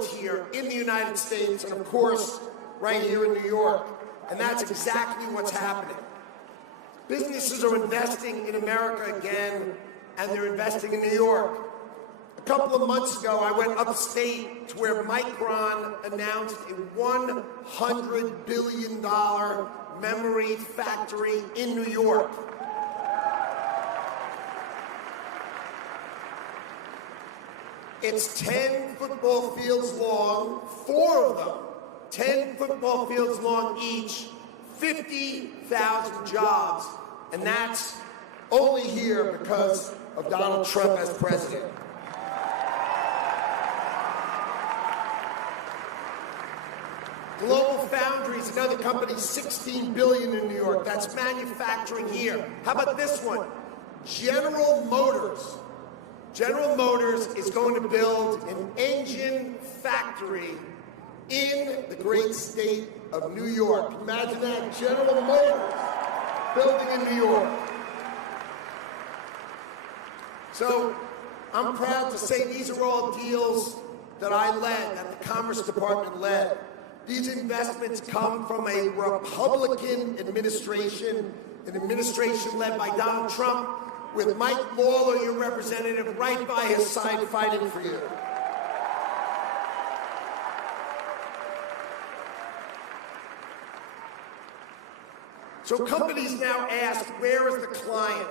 built here in the United States and, of course, right here in New York. And that's exactly what's happening. Businesses are investing in America again, and they're investing in New York. A couple of months ago, I went upstate to where Micron announced a $100 billion memory factory in New York. It's 10 football fields long, 4 of them, 10 football fields long each, 50,000 jobs, and that's only here because of Donald Trump as president. Global Foundries, another company, $16 billion in New York. That's manufacturing here. How about this one? General Motors. General Motors is going to build an engine factory in the great state of New York. Imagine that, General Motors building in New York. So I'm proud to say these are all deals that I led, that the Commerce Department led. These investments come from a Republican administration, an administration led by Donald Trump, with Mike Lawler, your representative, right by his side fighting for you. So companies now ask, where is the client?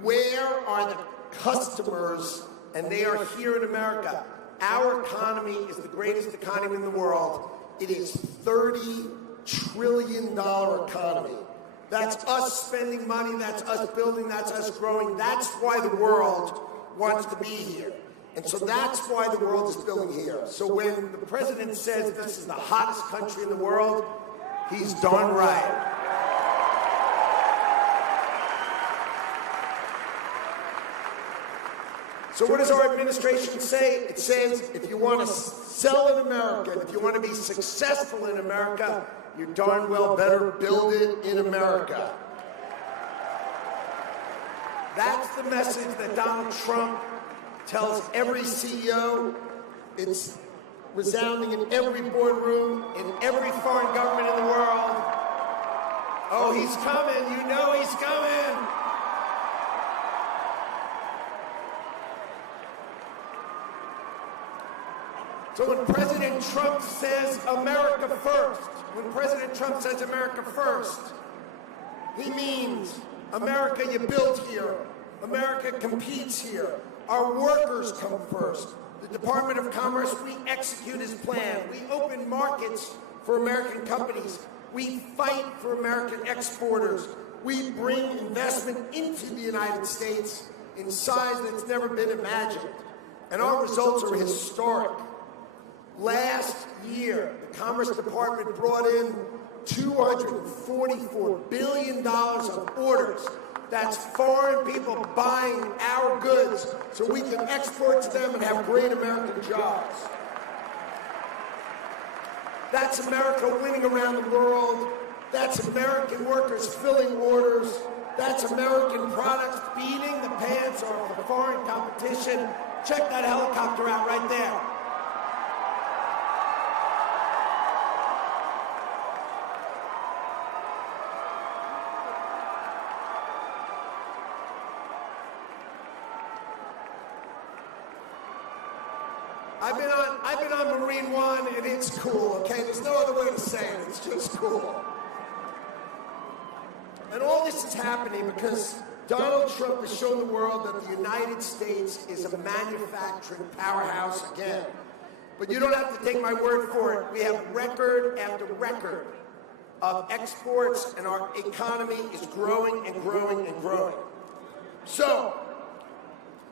Where are the customers? And they are here in America. Our economy is the greatest economy in the world. It is $30 trillion economy. That's us spending money, that's us building, that's us growing. That's why the world wants to be here. And so that's why the world is building here. So when the president says this is the hottest country in the world, he's darn right. So what does our administration say? It says if you want to sell in America, if you want to be successful in America, you darn well better build it in America. That's the message that Donald Trump tells every CEO. It's resounding in every boardroom, in every foreign government in the world. Oh, he's coming. You know he's coming. So when President Trump says America first, when President Trump says America first, he means America you build here, America competes here, our workers come first. The Department of Commerce, we execute his plan. We open markets for American companies. We fight for American exporters. We bring investment into the United States in size that's never been imagined. And our results are historic. Last year, the Commerce Department brought in $244 billion of orders. That's foreign people buying our goods so we can export to them and have great American jobs. That's America winning around the world. That's American workers filling orders. That's American products beating the pants off the foreign competition. Check that helicopter out right there. I've been on Marine One, and it's cool, okay? There's no other way to say it. It's just cool. And all this is happening because Donald Trump has shown the world that the United States is a manufacturing powerhouse again. But you don't have to take my word for it. We have record after record of exports, and our economy is growing and growing and growing. So,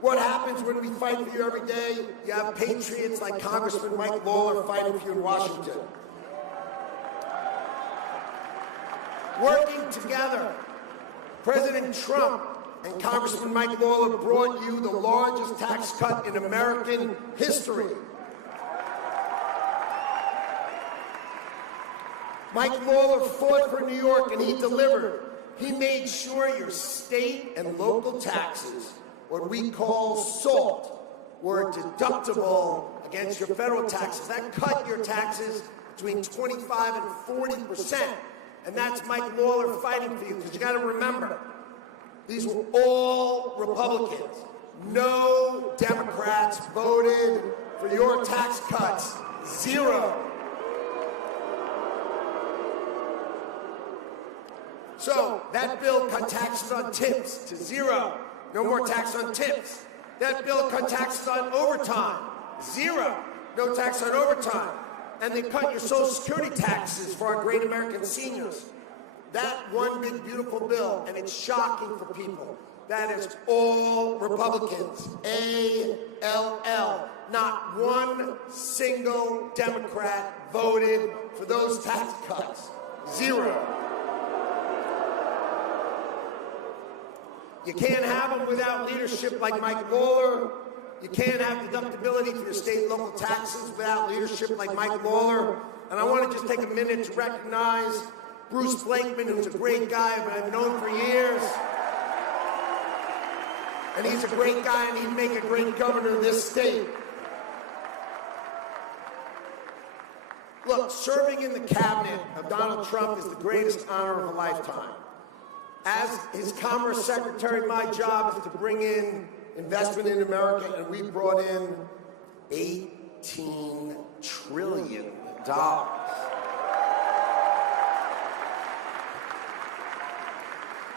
what happens when we fight for you every day? You have patriots like Congressman Mike Lawler fighting for you in Washington. Working together, President Trump and Congressman Mike Lawler brought you the largest tax cut in American history. Mike Lawler fought for New York, and he delivered. He made sure your state and local taxes, what we call SALT, were deductible against your federal taxes. That cut your taxes between 25 and 40%. And that's Mike Lawler fighting for you, because you got to remember, these were all Republicans. No Democrats voted for your tax cuts. Zero. So that bill cut taxes on tips to zero. No more tax on tips. That bill cut taxes on overtime. Zero. No tax on overtime. And they cut your Social Security taxes for our great American seniors. That one big beautiful bill, and it's shocking for people, that is all Republicans. A-L-L. Not one single Democrat voted for those tax cuts. Zero. You can't have them without leadership like Mike Lawler. You can't have deductibility for your state and local taxes without leadership like Mike Lawler. And I want to just take a minute to recognize Bruce Blakeman, who's a great guy, but I've known for years. And he's a great guy, and he'd make a great governor of this state. Look, serving in the cabinet of Donald Trump is the greatest honor of a lifetime. As his Commerce Secretary, my job is to bring in investment in America, and we brought in $18 trillion.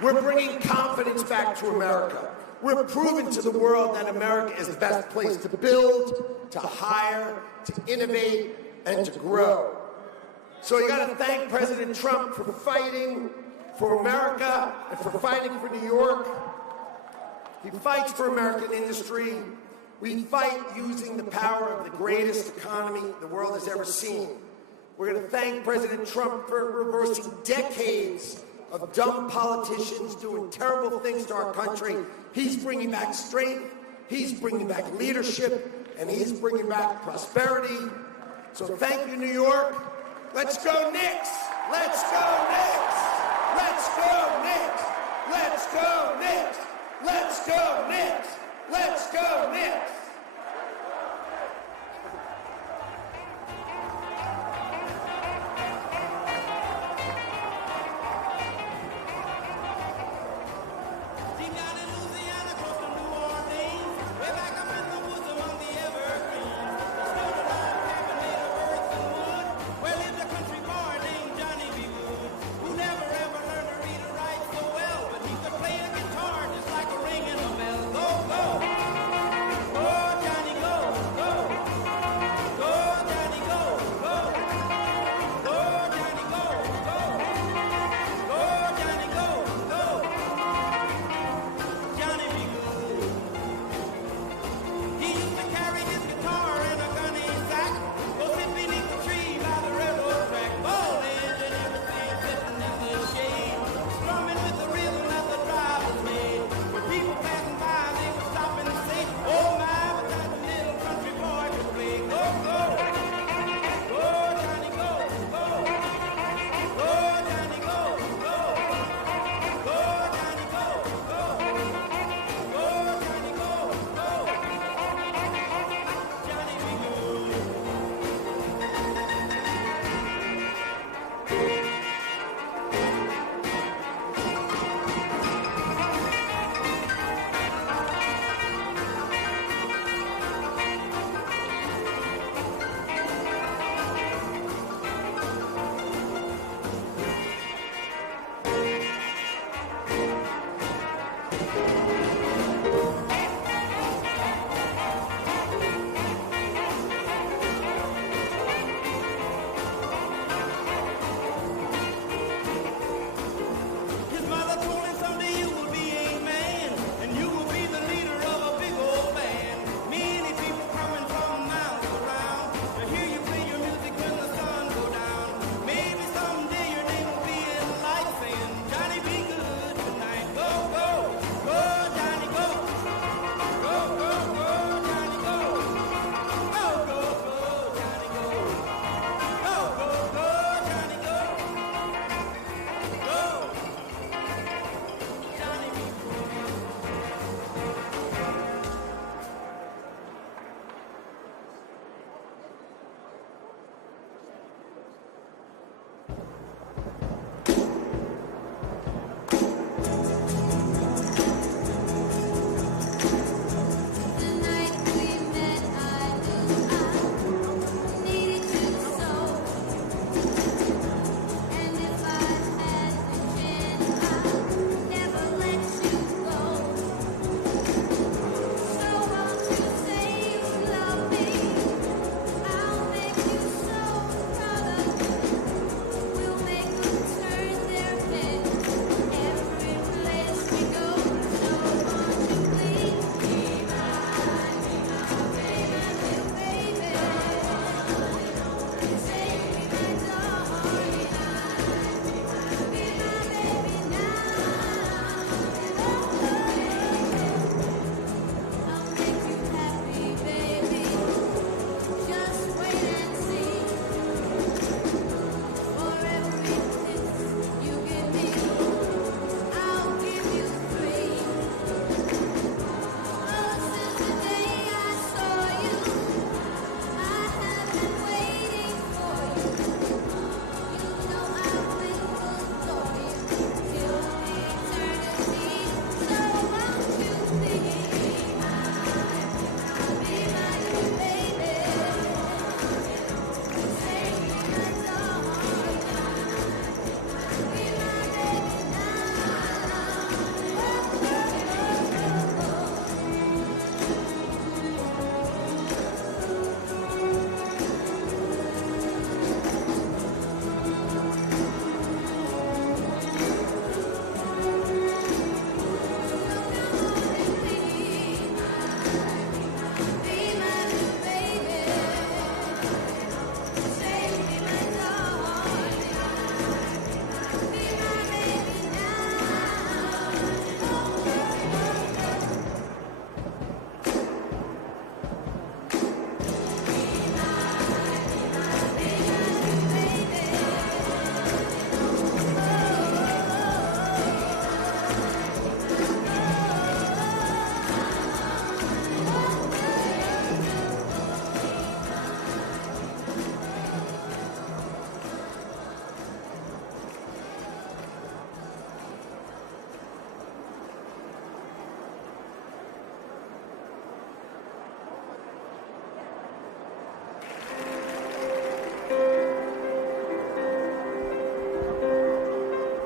We're bringing confidence back to America. We're proving to the world that America is the best place to build, to hire, to innovate, and to grow. So you got to thank President Trump for fighting for America and for fighting for New York. He fights for American industry. We fight using the power of the greatest economy the world has ever seen. We're going to thank President Trump for reversing decades of dumb politicians doing terrible things to our country. He's bringing back strength, he's bringing back leadership, and he's bringing back prosperity. So thank you, New York. Let's go Knicks! Let's go Knicks! Let's go Knicks! Let's go Knicks! Let's go Knicks! Let's go Knicks! Oh!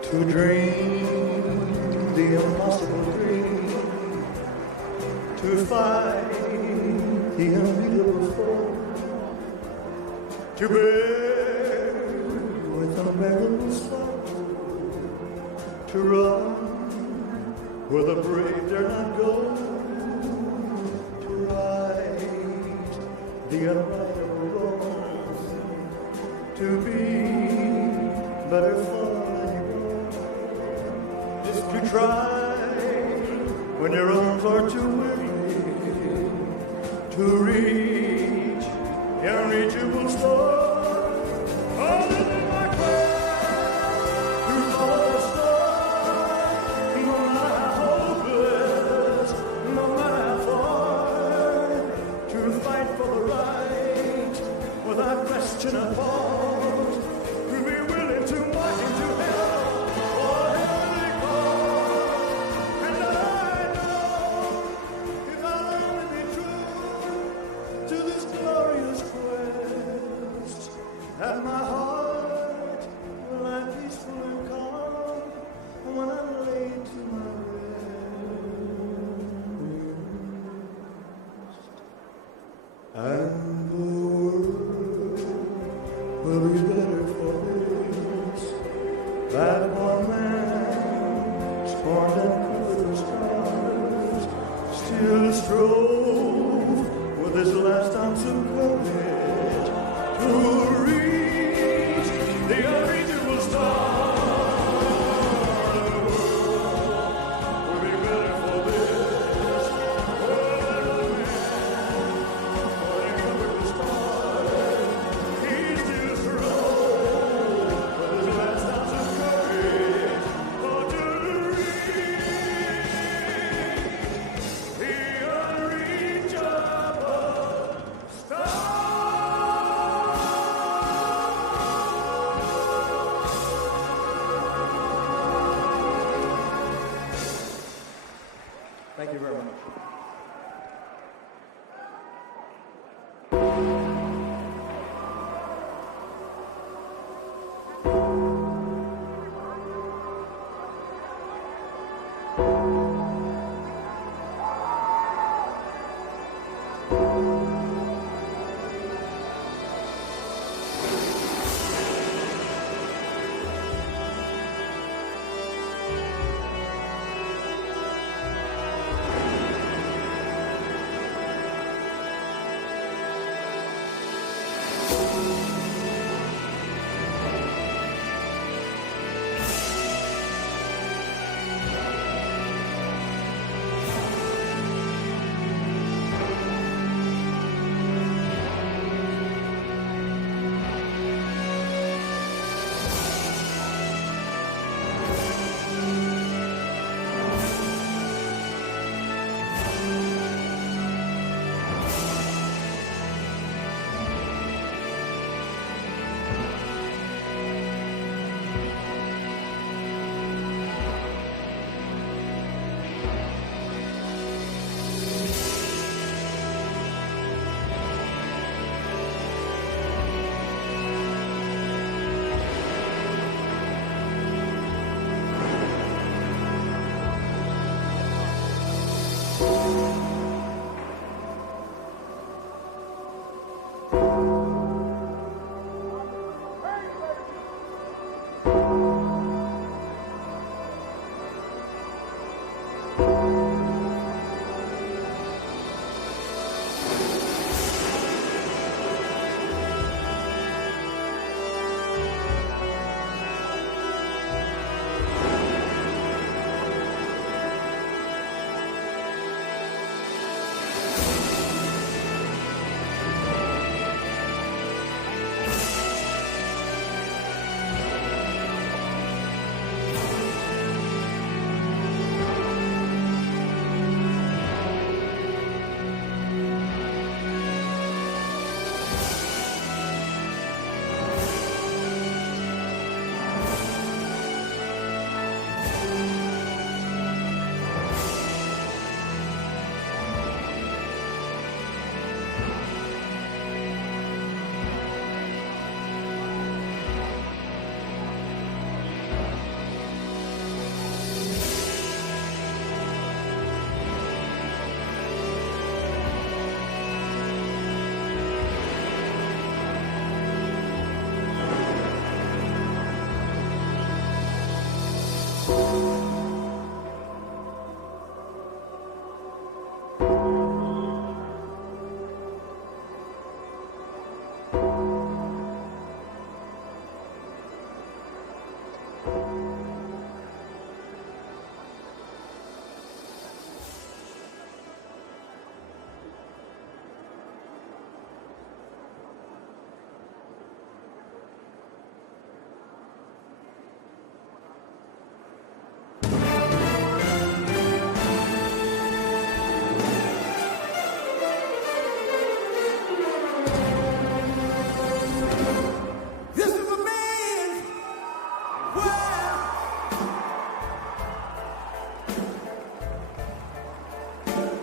to dream the impossible dream, to fight the unbeatable foe, to bear with unbearable sorrow, to run where the brave dare not go, to right the unrightable wrongs, to be better for anyone, to try when your arms are too weary, to reach the unreachable star. To be willing to march into hell for heavenly cause. And I know if I'll only be true to this glorious quest, that my heart will lie peaceful and calm when I'm laid to my rest. And the world will be better for this, that one man, scorned and covered scars, still strove with his last ounce of courage to reach the unreachable star. The world will be better for this, that one man, scorned and covered scars. He's still strong, but his last ounce of courage for to reach the unreachable star. Thank you very much.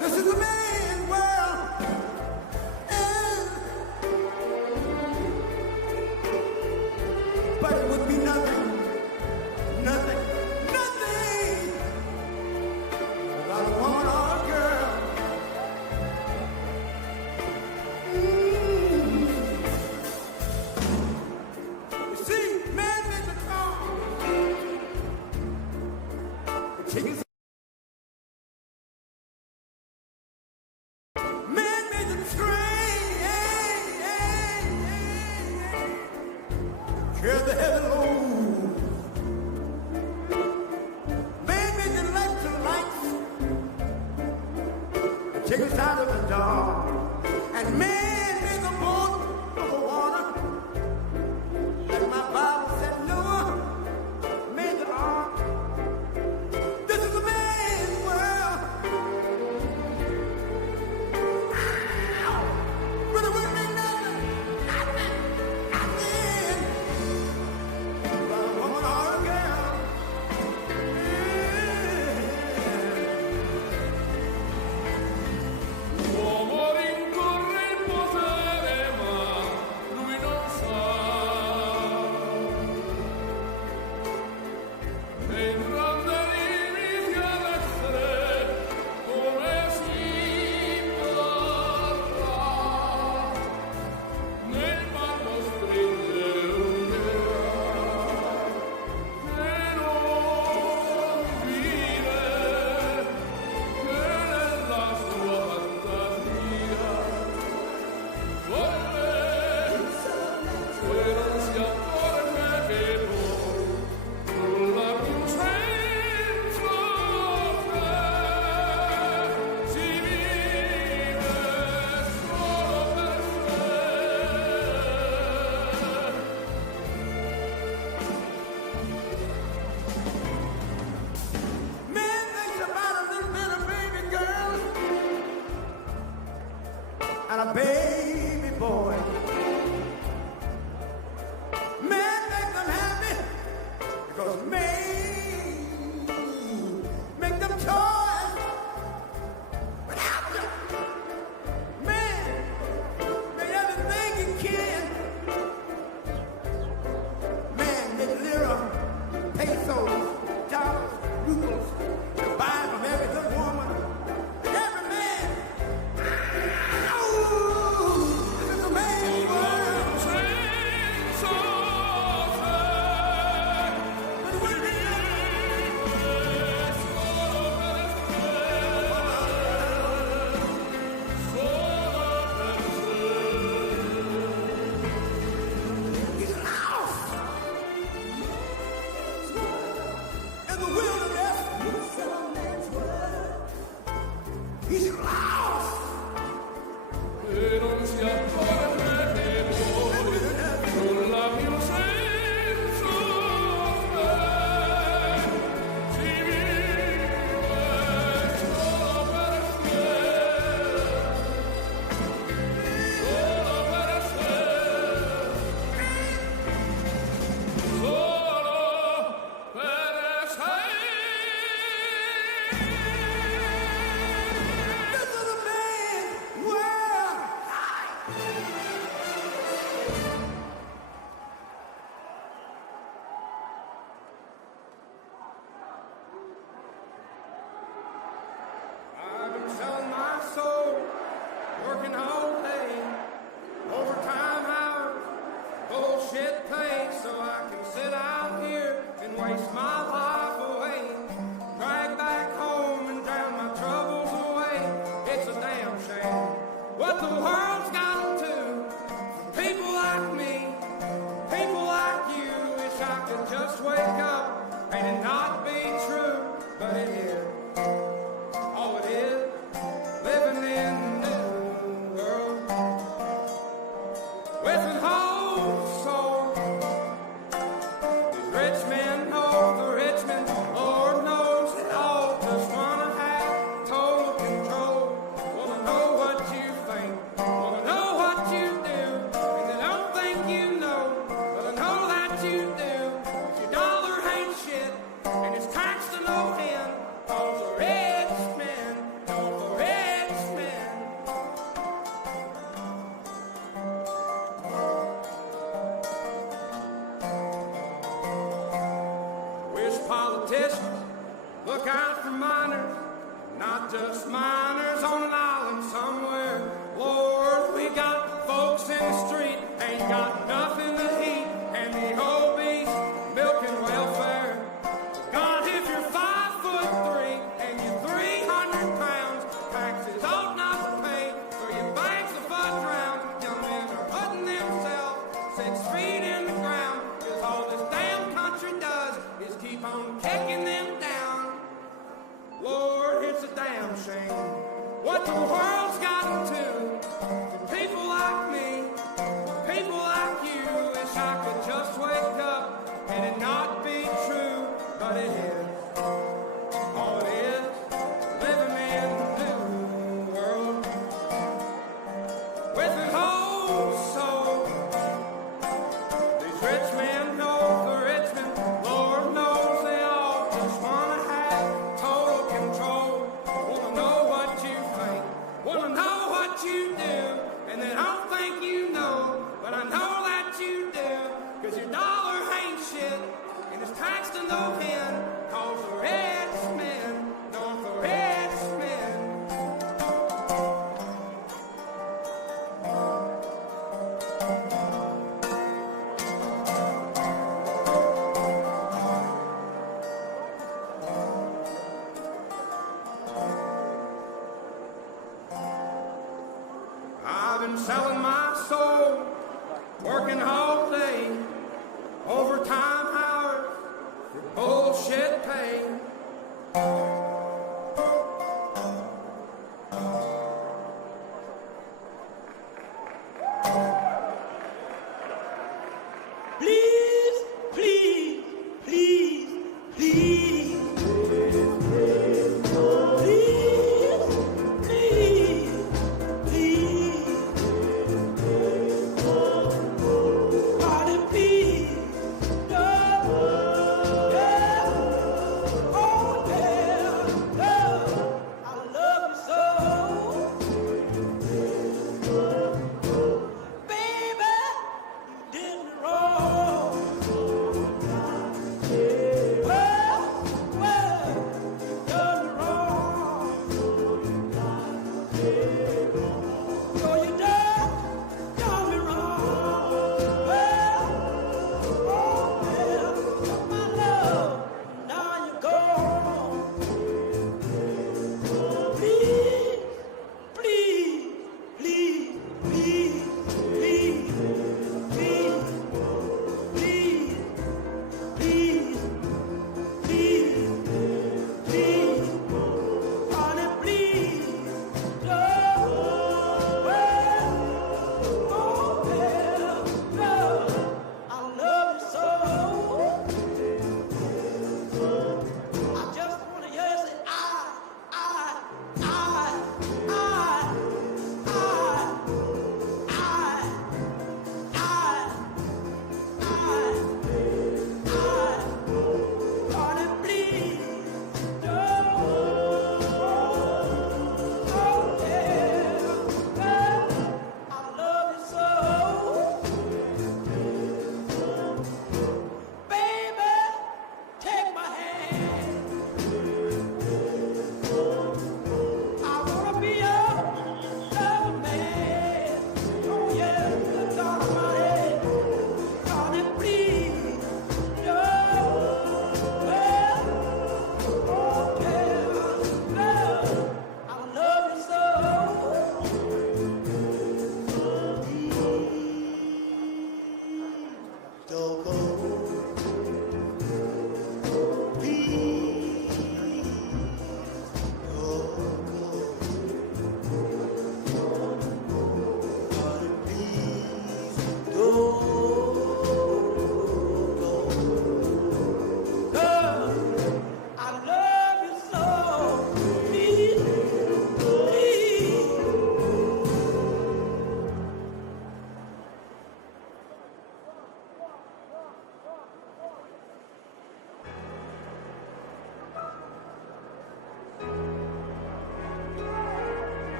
This is a man's world. But it would be nothing, nothing, nothing without a woman or a girl. You see, man made the car. The chickens. Man made the train. Carry the heavy load. Man made the electric lights. Take us out of the dark. And man made the boat for the water. Like my Bible said, Noah made the ark. This is a man's world. But it wouldn't be nothing, nothing, nothing. But a woman or a girl. L'uomo rincorre il potere, ma lui non sa. E in grande limiti ad essere come si parla. Nel marmo stringe un'idea che non vive, che nella sua fantasia vuole, e non si accorge che poi nulla più senza te si vive solo per sé. Man thinks about a little bit of baby girl and a baby boy. Man make them happy because man make them toys without them. Man made everything he can. Man made lira, pesos, dollars, rubles to buy from every good woman. Every man. Ooh, this is a man's world. Senza te But it wouldn't be nothing. solo per He's lost in the wilderness. He's lost. e non si accorge che poi nulla più senza te si vive solo per sé, solo per sé, solo per sé. This is a just miners on an island somewhere. Lord, we got folks in the street, ain't got nothing to eat, and the obese milking welfare. God, if you're 5'3" and you're 300 pounds, taxes ought not to pay, for your banks of fudge round. Young men are putting themselves 6 feet in the ground, 'cause all this damn country does is keep on kicking them down. Lord, it's a damn shame what the world's gotten to. For people like me, people like you, wish I could just wake up and it not be true, but it is. All it is, living in the new world with an old soul. These rich men know the rich men, Lord knows they all just wanna have total control. Wanna know what you think, wanna know what you do, and they don't think you know, but I know that you do, 'cause your dollar ain't shit, and it's taxed to no end, 'cause the rich men know the rich men. I've been selling my soul, working all day, overtime hours, for bullshit pay. Please, please, please, please. Party, please. No. Yeah.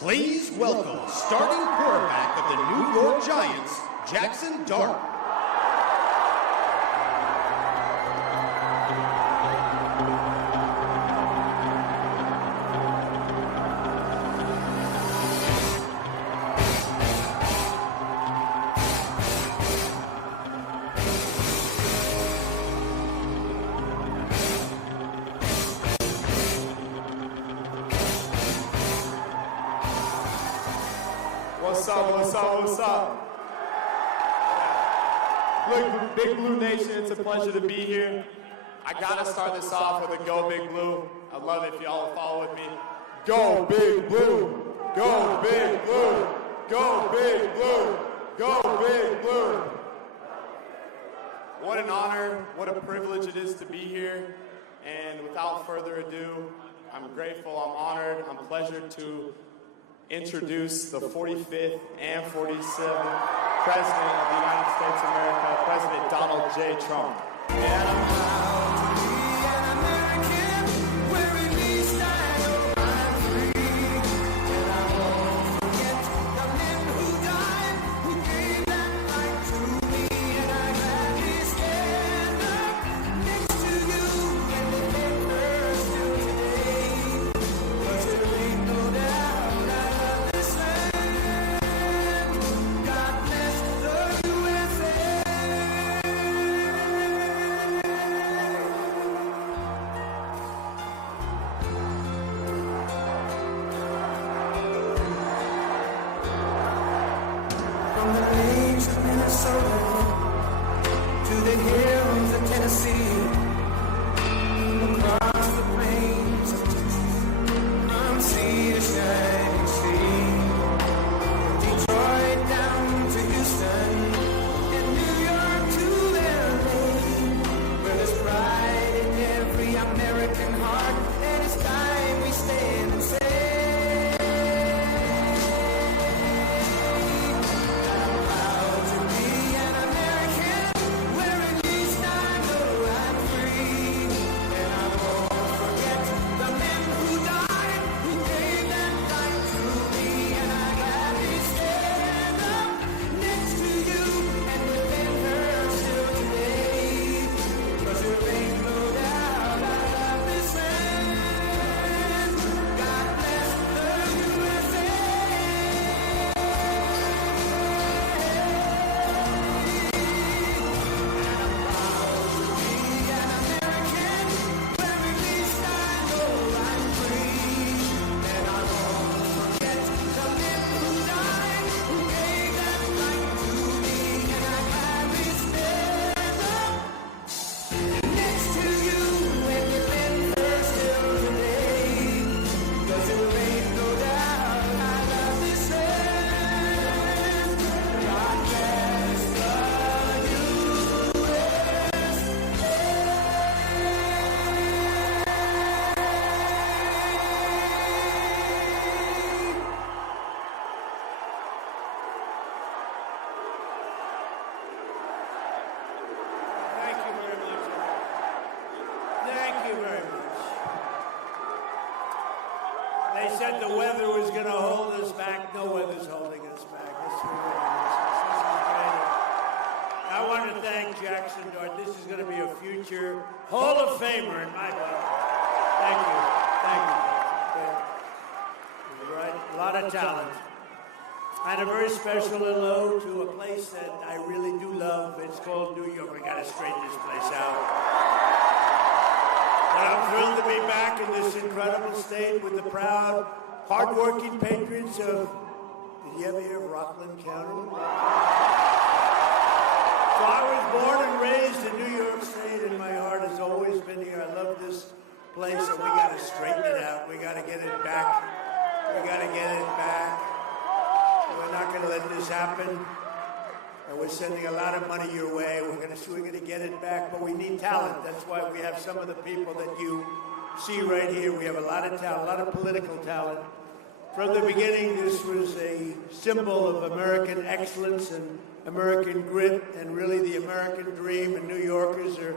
Please welcome starting quarterback of the New York Giants, Jackson Dart. What's up? Look, Big Blue Nation, it's a pleasure to be here. I gotta start this off with a Go Big Blue. I'd love it if y'all will follow with me. Go Big Blue! Go Big Blue! Go Big Blue! Go Big Blue! What an honor, what a privilege it is to be here. And without further ado, I'm grateful, I'm honored, I'm pleasured to introduce the 45th and 47th President of the United States of America, President Donald J. Trump. And I'm proud to be an American, where at least I know I'm free. And I won't forget the men who died, who gave that right to me. And I gladly stand up next to you and defend her still today. 'Cause there ain't no doubt. To the hills of Tennessee, across the plains of Texas, from sea to shining sea, Detroit down to Houston, and New York to LA, where there's pride in every American heart, and it's time we stand and say, They said the weather was going to hold us back. No weather's holding us back. This is great. I want to thank Jackson Dart. This is going to be a future Hall of Famer in my book. Thank you. Thank you. You're right. A lot of talent. And a very special hello to a place that I really do love. It's called New York. We got to straighten this place out. But I'm thrilled to be back in this incredible state with the proud, hardworking patriots of, did you ever hear of Rockland County? So I was born and raised in New York State, and my heart has always been here. I love this place, and we got to straighten it out. We got to get it back. We got to get it back. We're not going to let this happen. And we're sending a lot of money your way. We're going to get it back, but we need talent. That's why we have some of the people that you see right here. We have a lot of talent, a lot of political talent. From the beginning, this was a symbol of American excellence and American grit, and really the American dream. And New Yorkers are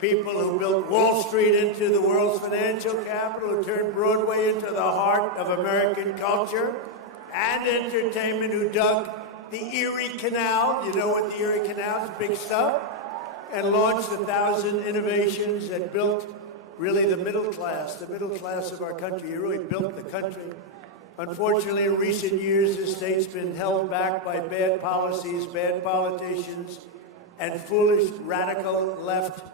people who built Wall Street into the world's financial capital, who turned Broadway into the heart of American culture. and entertainment who dug the Erie Canal. You know what the Erie Canal is, big stuff. And launched 1,000 innovations that built really the middle class of our country. You really built the country. Unfortunately, in recent years, this state's been held back by bad policies, bad politicians, and foolish radical left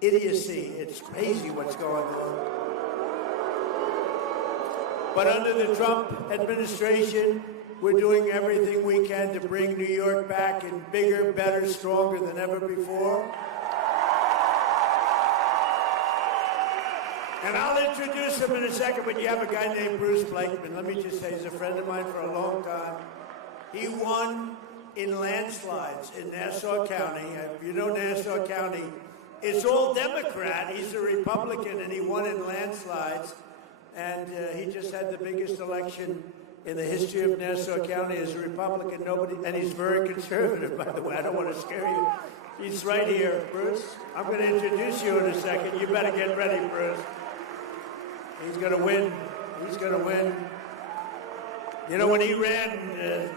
idiocy. It's crazy what's going on. But under the Trump administration, we're doing everything we can to bring New York back in bigger, better, stronger than ever before. And I'll introduce him in a second, but you have a guy named Bruce Blakeman. Let me just say, he's a friend of mine for a long time. He won in landslides in Nassau County. You know Nassau County, it's all Democrat. He's a Republican, and he won in landslides. And he just had the biggest election in the history of Nassau County as a Republican. And he's very conservative, by the way. I don't want to scare you. He's right here, Bruce. I'm going to introduce you in a second. You better get ready, Bruce. He's going to win. He's going to win. You know, when he ran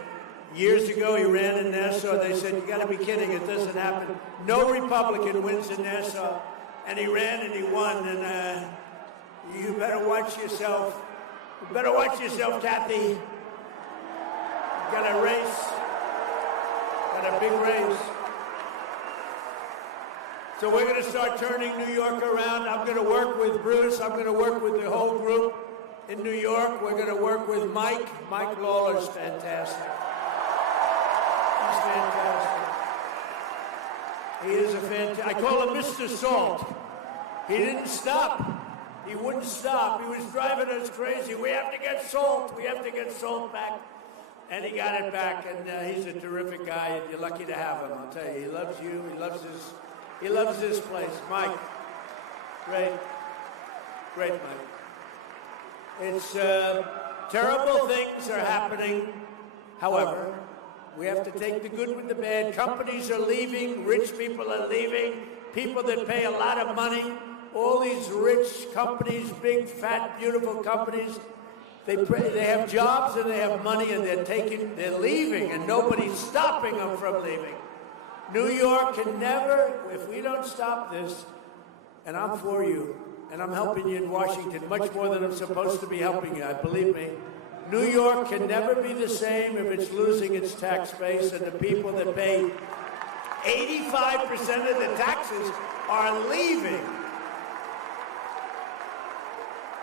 years ago, he ran in Nassau. They said, you got to be kidding. It doesn't happen. No Republican wins in Nassau. And he ran and he won. And you better watch yourself. You better watch yourself, Kathy. You got a race. Got a big race. So we're going to start turning New York around. I'm going to work with Bruce. I'm going to work with the whole group in New York. We're going to work with Mike. Mike Lawler's fantastic. He's fantastic. He is a fantastic. I call him Mr. Salt. He didn't stop. He wouldn't stop. He was driving us crazy. We have to get salt. We have to get salt back. And he got it back. And he's a terrific guy. And you're lucky to have him. I'll tell you. He loves you. He loves this place. Mike. Great. Great, Mike. It's terrible things are happening. However, we have to take the good with the bad. Companies are leaving. Rich people are leaving. People that pay a lot of money. All these rich companies, big, fat, beautiful companies, they have jobs and they have money and they're leaving, and nobody's stopping them from leaving. New York can never, if we don't stop this, and I'm for you, and I'm helping you in Washington much more than I'm supposed to be helping you, believe me. New York can never be the same if it's losing its tax base, and the people that pay 85% of the taxes are leaving.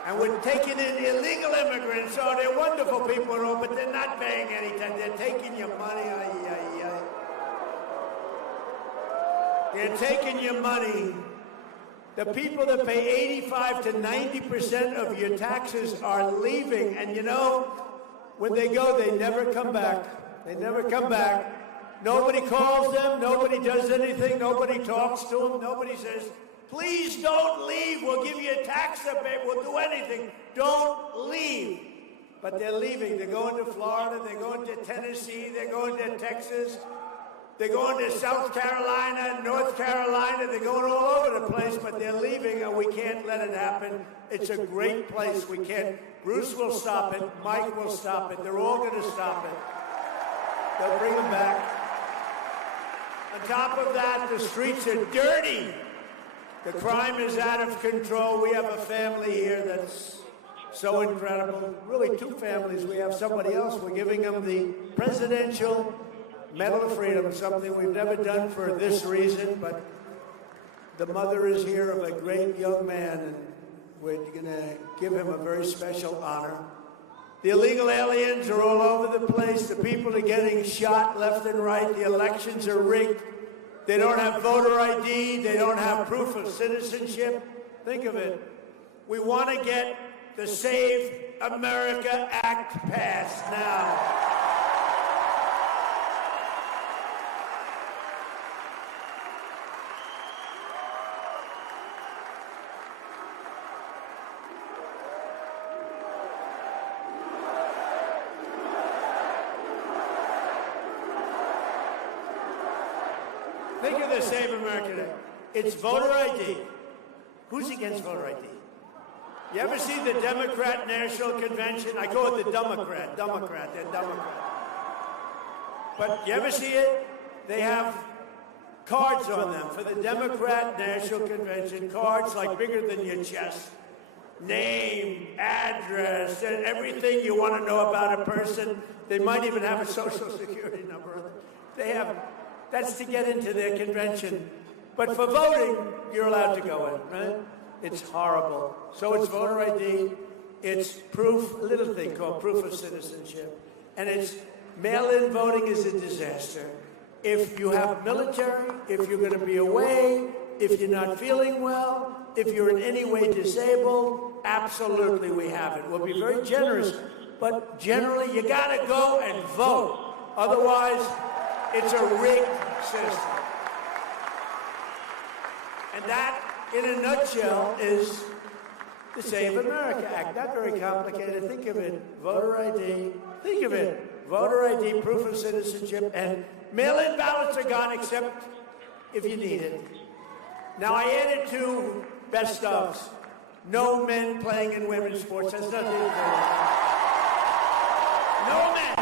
And we're taking in illegal immigrants. Oh, they're wonderful people, but they're not paying any tax. They're taking your money. They're taking your money. The people that pay 85 to 90% of your taxes are leaving. And you know, when they go, they never come back. They never come back. Nobody calls them. Nobody does anything. Nobody talks to them. Nobody says, please don't leave. We'll give you a tax rebate. We'll do anything. Don't leave. But they're leaving. They're going to Florida. They're going to Tennessee. They're going to Texas. They're going to South Carolina, North Carolina. They're going all over the place, but they're leaving, and we can't let it happen. It's a great place. We can't. Bruce will stop it. Mike will stop it. They're all going to stop it. They'll bring them back. On top of that, the streets are dirty. The crime is out of control. We have a family here that's so incredible. Really, two families. We have somebody else. We're giving them the Presidential Medal of Freedom, something we've never done for this reason, but the mother is here of a great young man, and we're going to give him a very special honor. The illegal aliens are all over the place. The people are getting shot left and right. The elections are rigged. They don't have voter ID. They don't have proof of citizenship. Think of it. We want to get the Save America Act passed now. Think of the Save America Day. It's voter ID. Who's against voter ID? You ever see the Democrat National Convention? I call it the Democrat. They're Democrat. But you ever see it? They have cards on them for the Democrat National Convention, cards like bigger than your chest. Name, address, and everything you want to know about a person. They might even have a social security number. They have, that's to get into their convention. But for voting, you're allowed to go in, right? It's horrible. So it's voter ID, it's proof, a little thing called proof of citizenship. And it's mail-in voting is a disaster. If you have military, if you're going to be away, if you're not feeling well, if you're in any way disabled, absolutely we have it. We'll be very generous, but generally you got to go and vote. Otherwise, it's a rigged system. And that, in a nutshell, is the Save America Act. Not very complicated. Think of it. Voter ID. Think of it. Voter ID, proof of citizenship, and mail-in ballots are gone except if you need it. Now, I added two best ofs. No men playing in women's sports. That's nothing to do with it. No men.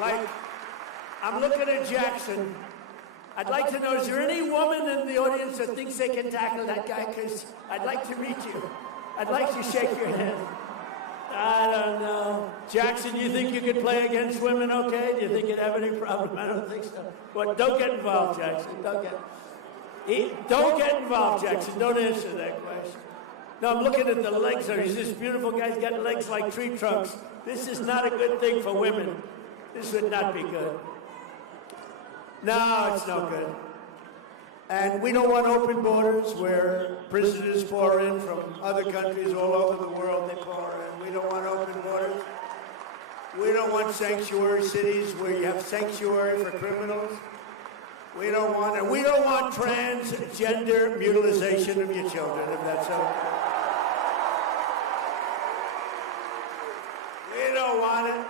Like, I'm looking at Jackson. I'd like to know, is there any woman in the audience that thinks they can tackle that guy? Because I'd like to meet you. I'd like to shake your hand. I don't know. Jackson, you think you could play against women okay? Do you think you'd have any problem? I don't think so. But don't get involved, Jackson. Don't get involved, Jackson. Don't answer that question. No, I'm looking at the legs. He's this beautiful guy. He's got legs like tree trunks. This is not a good thing for women. This would not be good. No, it's no good. And we don't want open borders where prisoners pour in from other countries all over the world. They pour in. We don't want open borders. We don't want sanctuary cities where you have sanctuary for criminals. We don't want it. We don't want transgender mutilization of your children, if that's okay. We don't want it.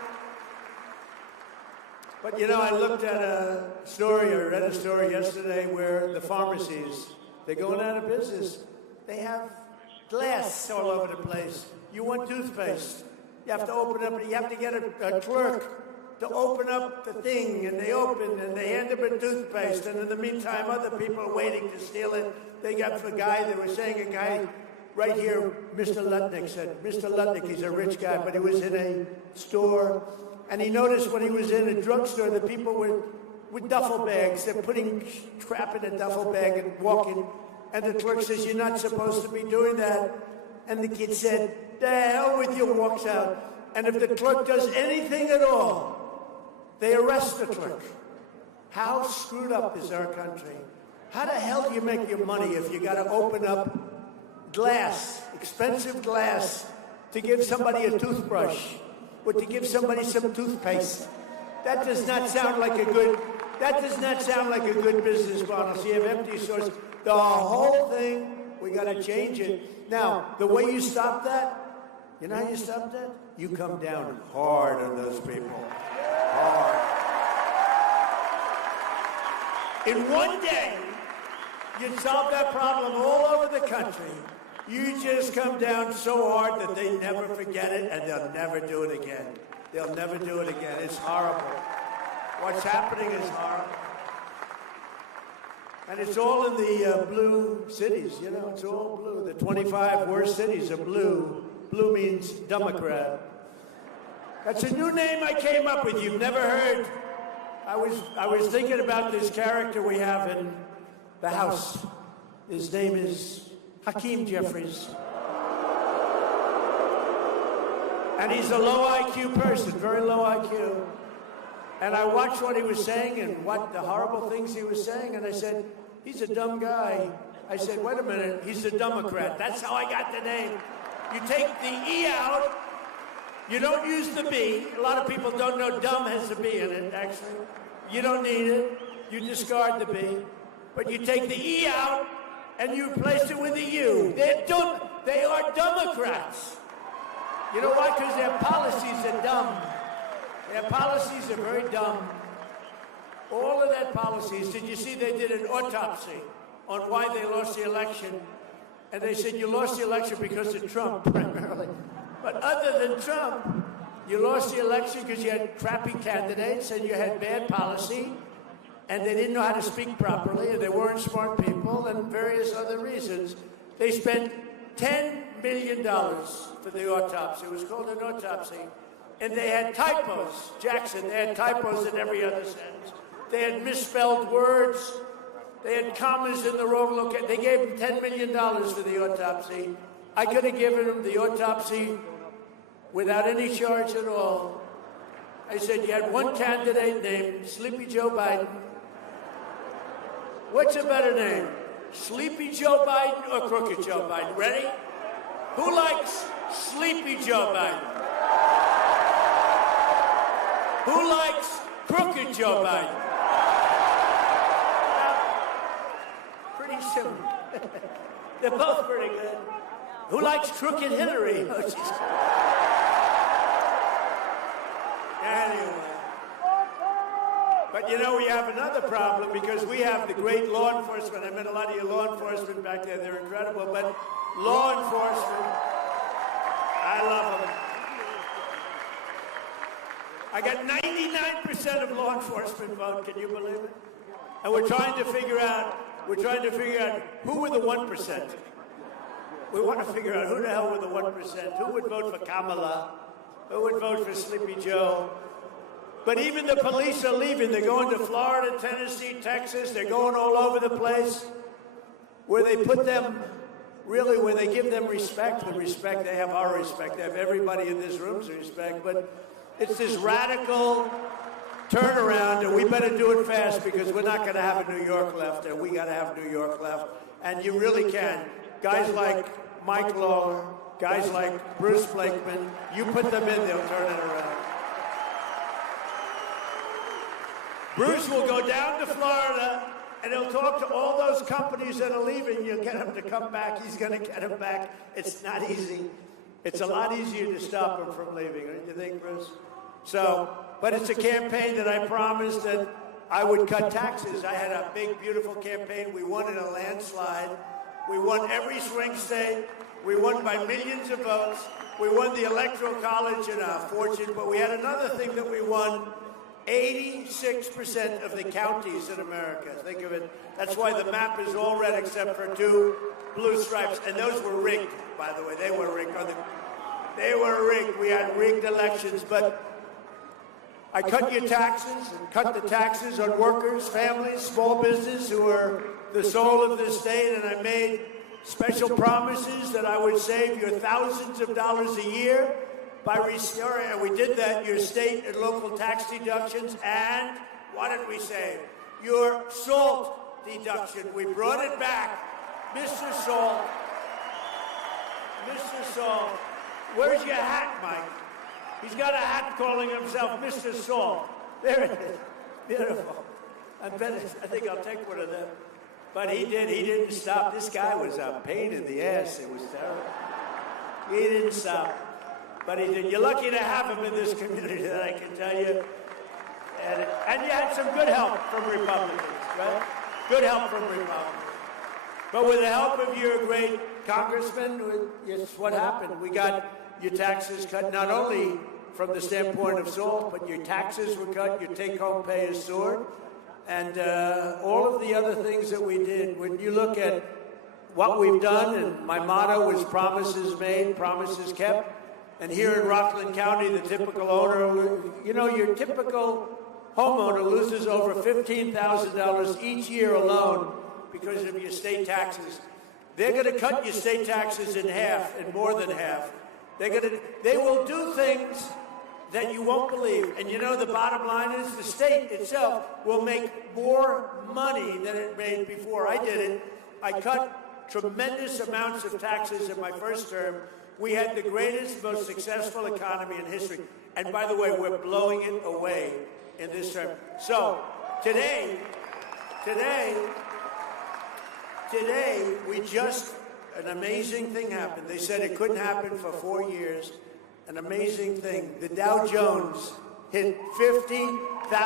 But, you know, I looked at a story, or read a story yesterday where the pharmacies, they're going out of business. They have glass all over the place. You want toothpaste. You have to open up, you have to get a clerk to open up the thing, and they open, and they hand them a toothpaste, and in the meantime, other people are waiting to steal it. They got the guy, they were saying a guy right here, Mr. Lutnick said, Mr. Lutnick, he's a rich guy, but he was in a store, and he noticed when he was in a drugstore, the people were with duffel bags. They're putting crap in a duffel bag and walking. And the clerk says, you're not supposed to be doing that. And the kid said, the hell with you, walks out. And if the clerk does anything at all, they arrest the clerk. How screwed up is our country? How the hell do you make your money if you got to open up glass, expensive glass, to give somebody a toothbrush? Or to give somebody some toothpaste. That does not sound like a good business model. So you have empty stores. The whole thing, we got to change it. Now, the way you stop that, you know how you stop that? You come down hard on those people. Hard. In one day, you'd solve that problem all over the country. You just come down so hard that they never forget it, and they'll never do it again. They'll never do it again. It's horrible. What's happening is horrible. And it's all in the blue cities, you know, it's all blue. The 25 worst cities are blue. Blue means Democrat. That's a new name I came up with. You've never heard. I was thinking about this character we have in the House. His name is Hakeem Jeffries. And he's a low IQ person, very low IQ. And I watched what he was saying and what the horrible things he was saying, and I said, he's a dumb guy. I said, wait a minute, he's a Democrat. That's how I got the name. You take the E out, you don't use the B. A lot of people don't know dumb has a B in it, actually. You don't need it. You discard the B. But you take the E out, and you replace it with a U. They are Democrats. You know why? Because their policies are dumb. Their policies are very dumb. All of their policies. Did you see they did an autopsy on why they lost the election. And they said, you lost the election because of Trump, primarily. But other than Trump, you lost the election because you had crappy candidates and you had bad policy, and they didn't know how to speak properly, and they weren't smart people, and various other reasons. They spent $10 million for the autopsy. It was called an autopsy. And they had typos, Jackson. They had typos in every other sentence. They had misspelled words. They had commas in the wrong location. They gave him $10 million for the autopsy. I could have given him the autopsy without any charge at all. I said, you had one candidate named Sleepy Joe Biden. What's a better name? Sleepy Joe Biden or Crooked Joe Biden? Ready? Who likes Sleepy Joe Biden? Who likes Crooked Joe Biden? Pretty simple. They're both pretty good. Who likes Crooked Hillary? Oh, anyway. But you know, we have another problem because we have the great law enforcement. I met a lot of your law enforcement back there. They're incredible. But law enforcement, I love them. I got 99% of law enforcement vote. Can you believe it? And we're trying to figure out who were the 1%. We want to figure out who the hell were the 1%. Who would vote for Kamala? Who would vote for Sleepy Joe? But even the police are leaving. They're going to Florida, Tennessee, Texas. They're going all over the place where they put them, really, where they give them respect. The respect, they have our respect. They have everybody in this room's respect. But it's this radical turnaround, and we better do it fast because we're not going to have a New York left, and we got to have New York left. And you really can. Guys like Mike Lawler, guys like Bruce Blakeman, you put them in, they'll turn it around. Bruce will go down to Florida, and he'll talk to all those companies that are leaving. You'll get them to come back. He's going to get them back. It's not easy. It's a lot easier to stop them from leaving, don't you think, Bruce? So, but it's a campaign that I promised that I would cut taxes. I had a big, beautiful campaign. We won in a landslide. We won every swing state. We won by millions of votes. We won the Electoral College in a fortune, but we had another thing that we won. 86% of the counties in America. Think of it. That's why the map is all red except for 2 blue stripes. And those were rigged, by the way. They were rigged. They were rigged. We had rigged elections. But I cut your taxes and cut the taxes on workers, families, small business who are the soul of this state. And I made special promises that I would save you thousands of dollars a year by restoring, and we did that, your state and local tax deductions, and what did we save? Your salt deduction. We brought it back. Mr. Salt. Mr. Salt. Where's your hat, Mike? He's got a hat calling himself Mr. Salt. There it is. Beautiful. I think I'll take one of them. But he didn't stop. This guy was a pain in the ass. It was terrible. He didn't stop. But he did. You're lucky to have him in this community, that I can tell you. And you had some good help from Republicans, right? Good help from Republicans. But with the help of your great congressman, it's what happened. We got your taxes cut, not only from the standpoint of salt, but your taxes were cut, your take-home pay is soared, and all of the other things that we did. When you look at what we've done, and my motto was promises made, promises kept. And here in Rockland County, the typical owner, you know, your typical homeowner loses over $15,000 each year alone because of your state taxes. They're going to cut your state taxes in half, and more than half. They will do things that you won't believe. And you know, the bottom line is the state itself will make more money than it made before I did it. I cut tremendous amounts of taxes in my first term. We had the greatest, most successful economy in history. And by the way, we're blowing it away in this term. So today, an amazing thing happened. They said it couldn't happen for 4 years. An amazing thing. The Dow Jones hit 50,702.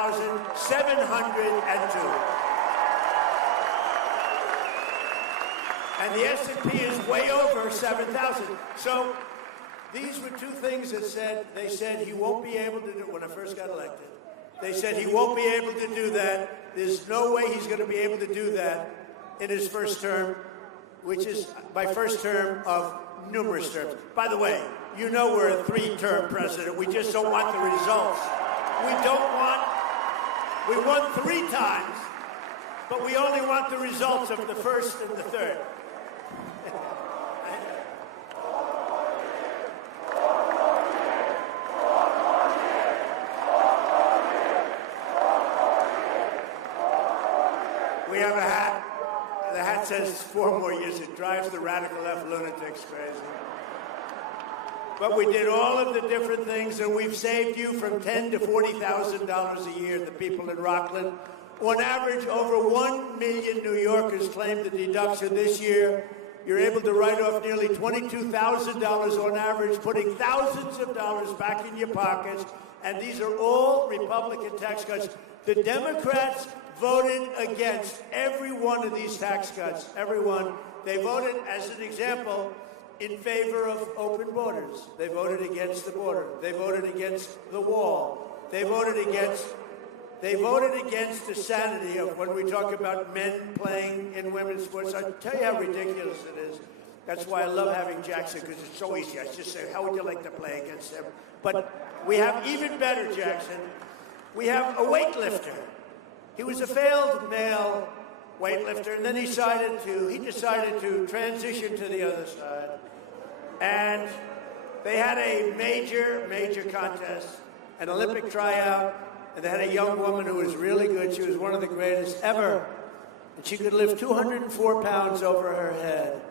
And the S&P is way over 7,000. So these were two things that they said he won't be able to do when I first got elected. They said he won't be able to do that. There's no way he's going to be able to do that in his first term, which is my first term of numerous terms. By the way, you know we're a three-term president. We just don't want the results. We won 3 times, but we only want the results of the first and the third. We have a hat. The hat says 4 more years. It drives the radical left lunatics crazy. But we did all of the different things, and we've saved you from $10,000 to $40,000 a year, the people in Rockland. On average, over 1 million New Yorkers claim the deduction this year. You're able to write off nearly $22,000 on average, putting thousands of dollars back in your pockets. And these are all Republican tax cuts. The Democrats voted against every one of these tax cuts, every one. They voted, as an example, in favor of open borders. They voted against the border. They voted against the wall. They voted against the sanity of when we talk about men playing in women's sports. I tell you how ridiculous it is. That's why I love having Jackson, because it's so easy. I just say, how would you like to play against him? But we have even better, Jackson. We have a weightlifter. He was a failed male weightlifter, and then he decided to transition to the other side. And they had a major contest, an Olympic tryout, and they had a young woman who was really good. She was one of the greatest ever. And she could lift 204 pounds over her head.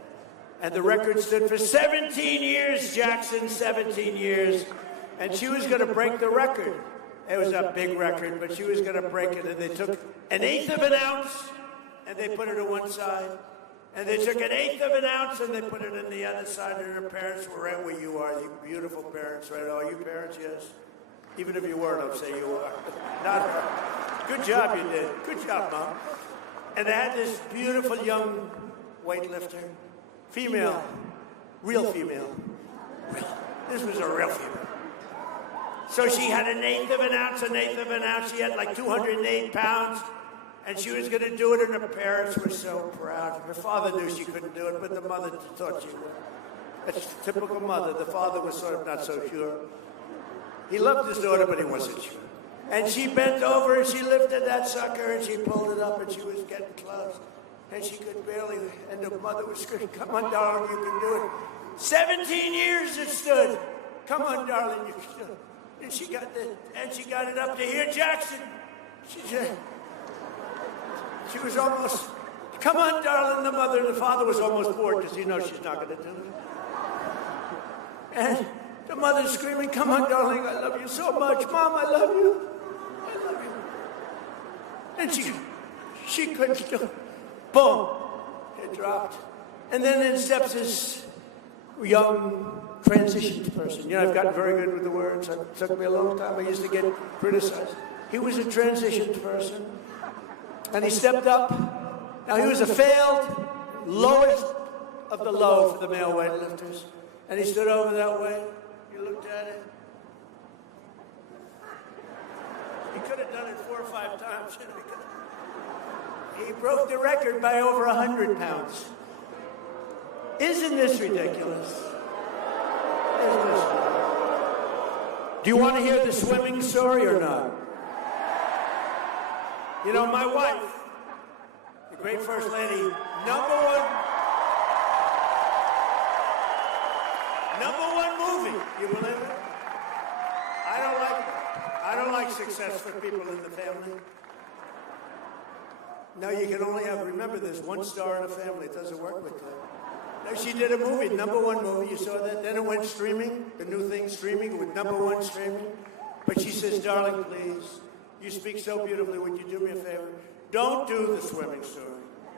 And the record stood for 17 years, Jackson, 17 years. And she was going to break the record. It was a big record, but she was going to break it. And they took 1/8 of an ounce, and they put it on one side. And they took 1/8 of an ounce, and they put it on the other side. And her parents were right where you are, you beautiful parents, right? Are you parents? Yes. Even if you weren't, I'll say you are. Not her. Good job you did. Good job, Mom. And they had this beautiful young weightlifter, female, real female. This was a real female. So she had 1/8 of an ounce, 1/8 of an ounce. She had like 208 pounds, and she was going to do it, and her parents were so proud. Her father knew she couldn't do it, but the mother thought she would. That's typical mother. The father was sort of not so sure. He loved his daughter, but he wasn't sure. And she bent over, and she lifted that sucker, and she pulled it up, and she was getting close. And she could barely, and the mother was screaming, come on, darling, you can do it. 17 years it stood. Come on, darling, you can do it. And she got it up to here, Jackson. She said, she was almost, come on, darling, the mother and the father was almost bored because he knows she's not going to do it. And the mother's screaming, come on, darling, I love you so much. Mom, I love you. I love you. And she couldn't do it. Boom. It dropped. And then in steps this young transitioned person. You know, I've gotten very good with the words. It took me a long time. I used to get criticized. He was a transitioned person. And he stepped up. Now, he was a failed, lowest of the low for the male weightlifters. And he stood over that way. He looked at it. He could have done it 4 or 5 times. He broke the record by over 100 pounds. Isn't this ridiculous? Do you want to hear the swimming story or not? You know, my wife, the great First Lady, number one movie. You believe it? I don't like success for people in the family. No, you can only have, remember, there's one star in a family. It doesn't work with that. No, she did a movie, number one movie. You saw that? Then it went streaming, the new thing streaming with number one streaming. But she says, darling, please, you speak so beautifully. Would you do me a favor? Don't do the swimming story.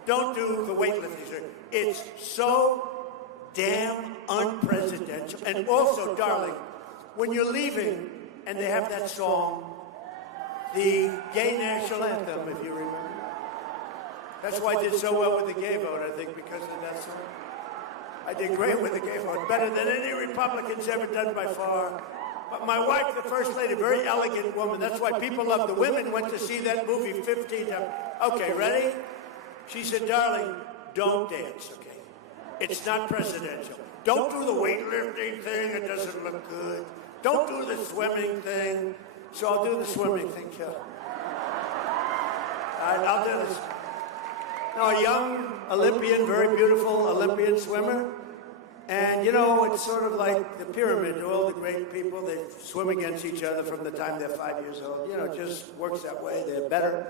Don't do the weightlifting story. It's so damn unpresidential. And also, darling, when you're leaving and they have that song, the gay national anthem, if you remember. That's why I did so well with the gay vote, I think, because of that song. I did great with the gay vote, better than any Republican's ever done by far. But my wife, the First Lady, very elegant woman. That's why people love the women went to see that movie 15 times. Okay, ready? She said, darling, don't dance, okay? It's not presidential. Don't do the weightlifting thing. It doesn't look good. Don't do the swimming thing. So I'll do the swimming thing, too. All right, I'll do this. No, a young Olympian, very beautiful Olympian swimmer. And, you know, it's sort of like the pyramid. All the great people, they swim against each other from the time they're 5 years old. You know, it just works that way. They're better,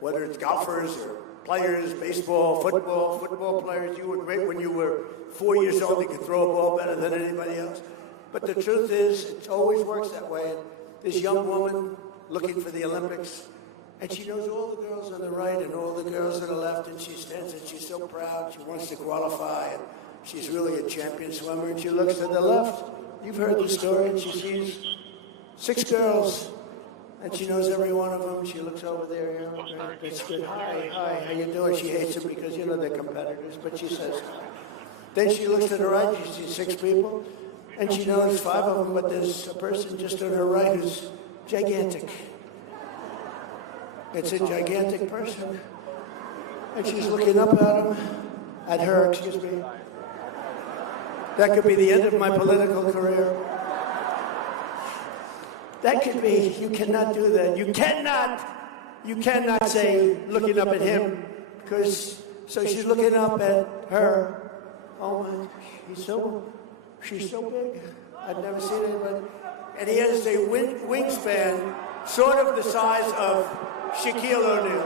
whether it's golfers or players, baseball, football players. You were great when you were 4 years old. You could throw a ball better than anybody else. But the truth is, it always works that way. And this young woman looking for the Olympics, and she knows all the girls on the right and all the girls on the left, and she stands and she's so proud. She wants to qualify, and she's really a champion swimmer, and she looks to the left. You've heard the story, and she sees 6 girls, and she knows every one of them. She looks over there, you know, it's good. Hi, how you doing? She hates them because, you know, they're competitors, but she says hi. Then she looks to the right, she sees 6 people, and she knows 5 of them, but there's a person just on her right who's gigantic. It's a gigantic person. And she's looking up at him, at her, excuse me. That could be the end of my political career. That could be, you cannot do that. You cannot say, looking up at him, because, so she's looking up at her. Oh my, she's so big. I've never seen anybody. And he has a wingspan, sort of the size of Shaquille O'Neal.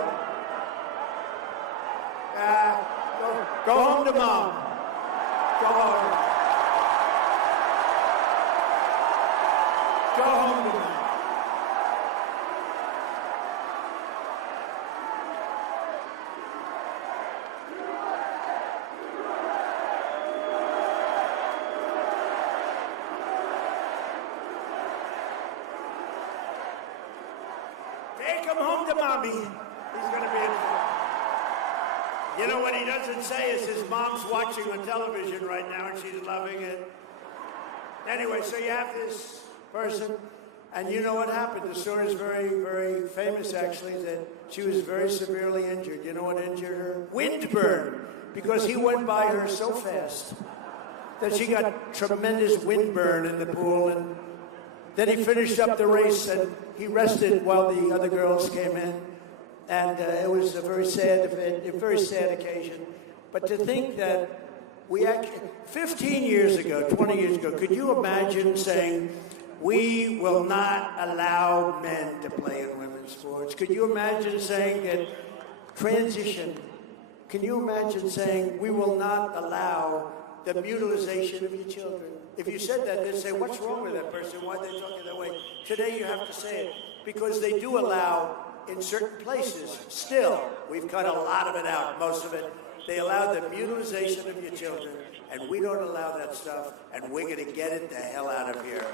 Go home to mom. Go home. Go home to mom. Take him home to mommy. He's going to be in. You know what he doesn't say is his mom's watching on television right now and she's loving it. Anyway, so you have this person, and you know what happened. The story is very, very famous, actually, that she was very severely injured. You know what injured her? Windburn, because he went by her so fast that she got tremendous windburn in the pool, and then he finished up the race and he rested while the other girls came in. And it was a very sad event, a very sad occasion. But to think that we actually, 15 years ago, 20 years ago, could you imagine saying, we will not allow men to play in women's sports? Could you imagine saying that transition? Can you imagine saying, we will not allow the mutilization of your children? If you said that, they'd say, what's wrong with that person? Why are they talking that way? Today you have to say it, because they do allow, in certain places, still, we've cut a lot of it out, most of it, they allow the mutilization of your children, and we don't allow that stuff, and we're going to get it the hell out of here.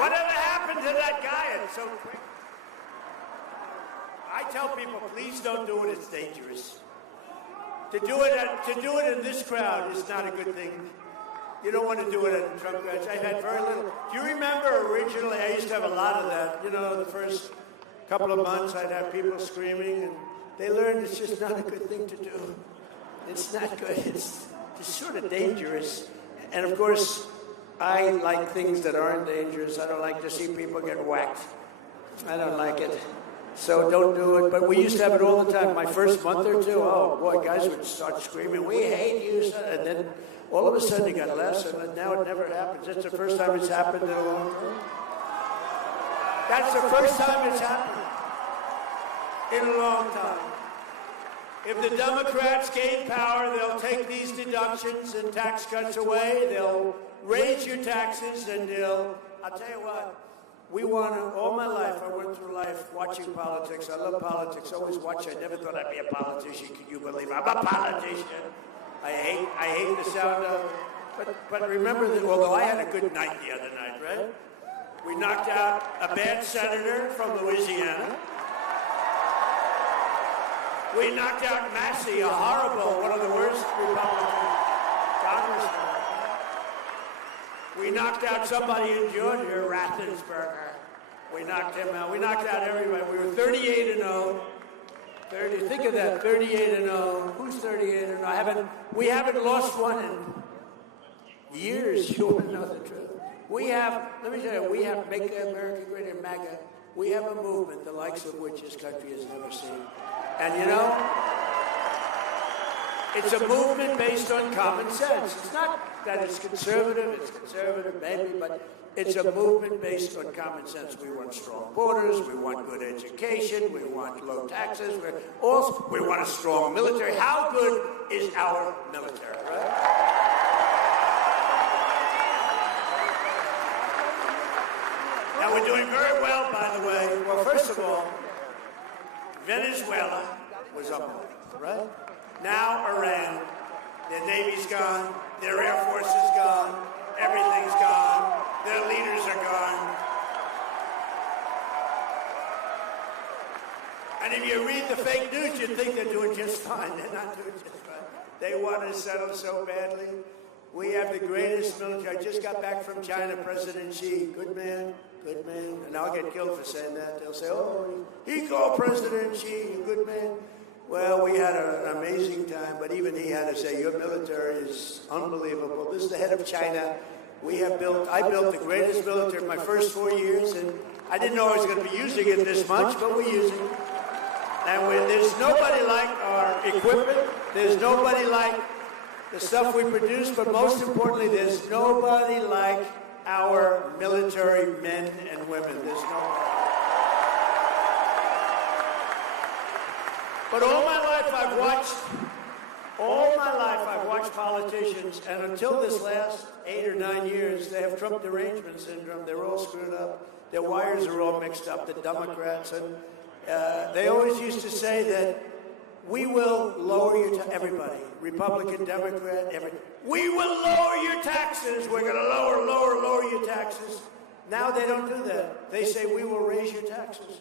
Whatever happened to that guy? It's so quick. I tell people, please don't do it. It's dangerous. To do it in this crowd is not a good thing. You don't want to do it at the Trump crowds. I had very little. Do you remember originally? I used to have a lot of that. You know, the first couple of months, I'd have people screaming, and they learned it's just not a good thing to do. It's not good. It's sort of dangerous. And of course, I like things that aren't dangerous. I don't like to see people get whacked. I don't like it. So don't do it. But we used to have it all the time. My first month or two, oh boy, guys would start screaming, we hate you. And then all of a sudden it got less, and now it never happens. That's the first time it's happened in a long time. That's the first time it's happened in a long time. If the Democrats gain power, they'll take these deductions and tax cuts away. They'll raise your taxes, and I'll tell you what, we want to, all my life, I went through life watching politics. I love politics, always watch. I never thought I'd be a politician. Can you believe I'm a politician? I hate the sound of, but remember that, although I had a good night the other night, right? We knocked out a bad senator from Louisiana. We knocked out Massey, a horrible, one of the worst Republican congressmen. We knocked out somebody in Georgia, Rathensperger. We knocked him out. We knocked out everybody. We were 38-0. 30. Think of that, 38-0. Who's 38-0? We haven't lost one in years. You want to know the truth? We have. Let me tell you. We have Make America Great Again, MAGA. We have a movement the likes of which this country has never seen. And you know, it's a movement based on common sense. It's not that it's conservative, maybe, but it's a movement based on common sense. We want strong borders, we want good education, we want low taxes, we want a strong military. How good is our military, right? Now, we're doing very well, by the way. Well, first of all, Venezuela was up, right? Now Iran, their Navy's gone, their Air Force is gone, everything's gone, their leaders are gone. And if you read the fake news, you'd think they're doing just fine. They're not doing just fine. They want to settle so badly. We have the greatest military. I just got back from China, President Xi. Good man, good man. And I'll get killed for saying that. They'll say, oh, he called President Xi a good man. Well, we had an amazing time, but even he had to say, your military is unbelievable. This is the head of China. I built the greatest military in my first 4 years, and I didn't know I was going to be using it this much, but we're using it. And there's nobody like our equipment. There's nobody like the stuff we produce, but most importantly, there's nobody like our military men and women. There's nobody. But all my life I've watched politicians, and until this last 8 or 9 years, they have Trump derangement syndrome. They're all screwed up. Their wires are all mixed up, the Democrats. And they always used to say that we will lower your everybody, Republican, Democrat, we will lower your taxes. We're going to lower your taxes. Now they don't do that. They say we will raise your taxes.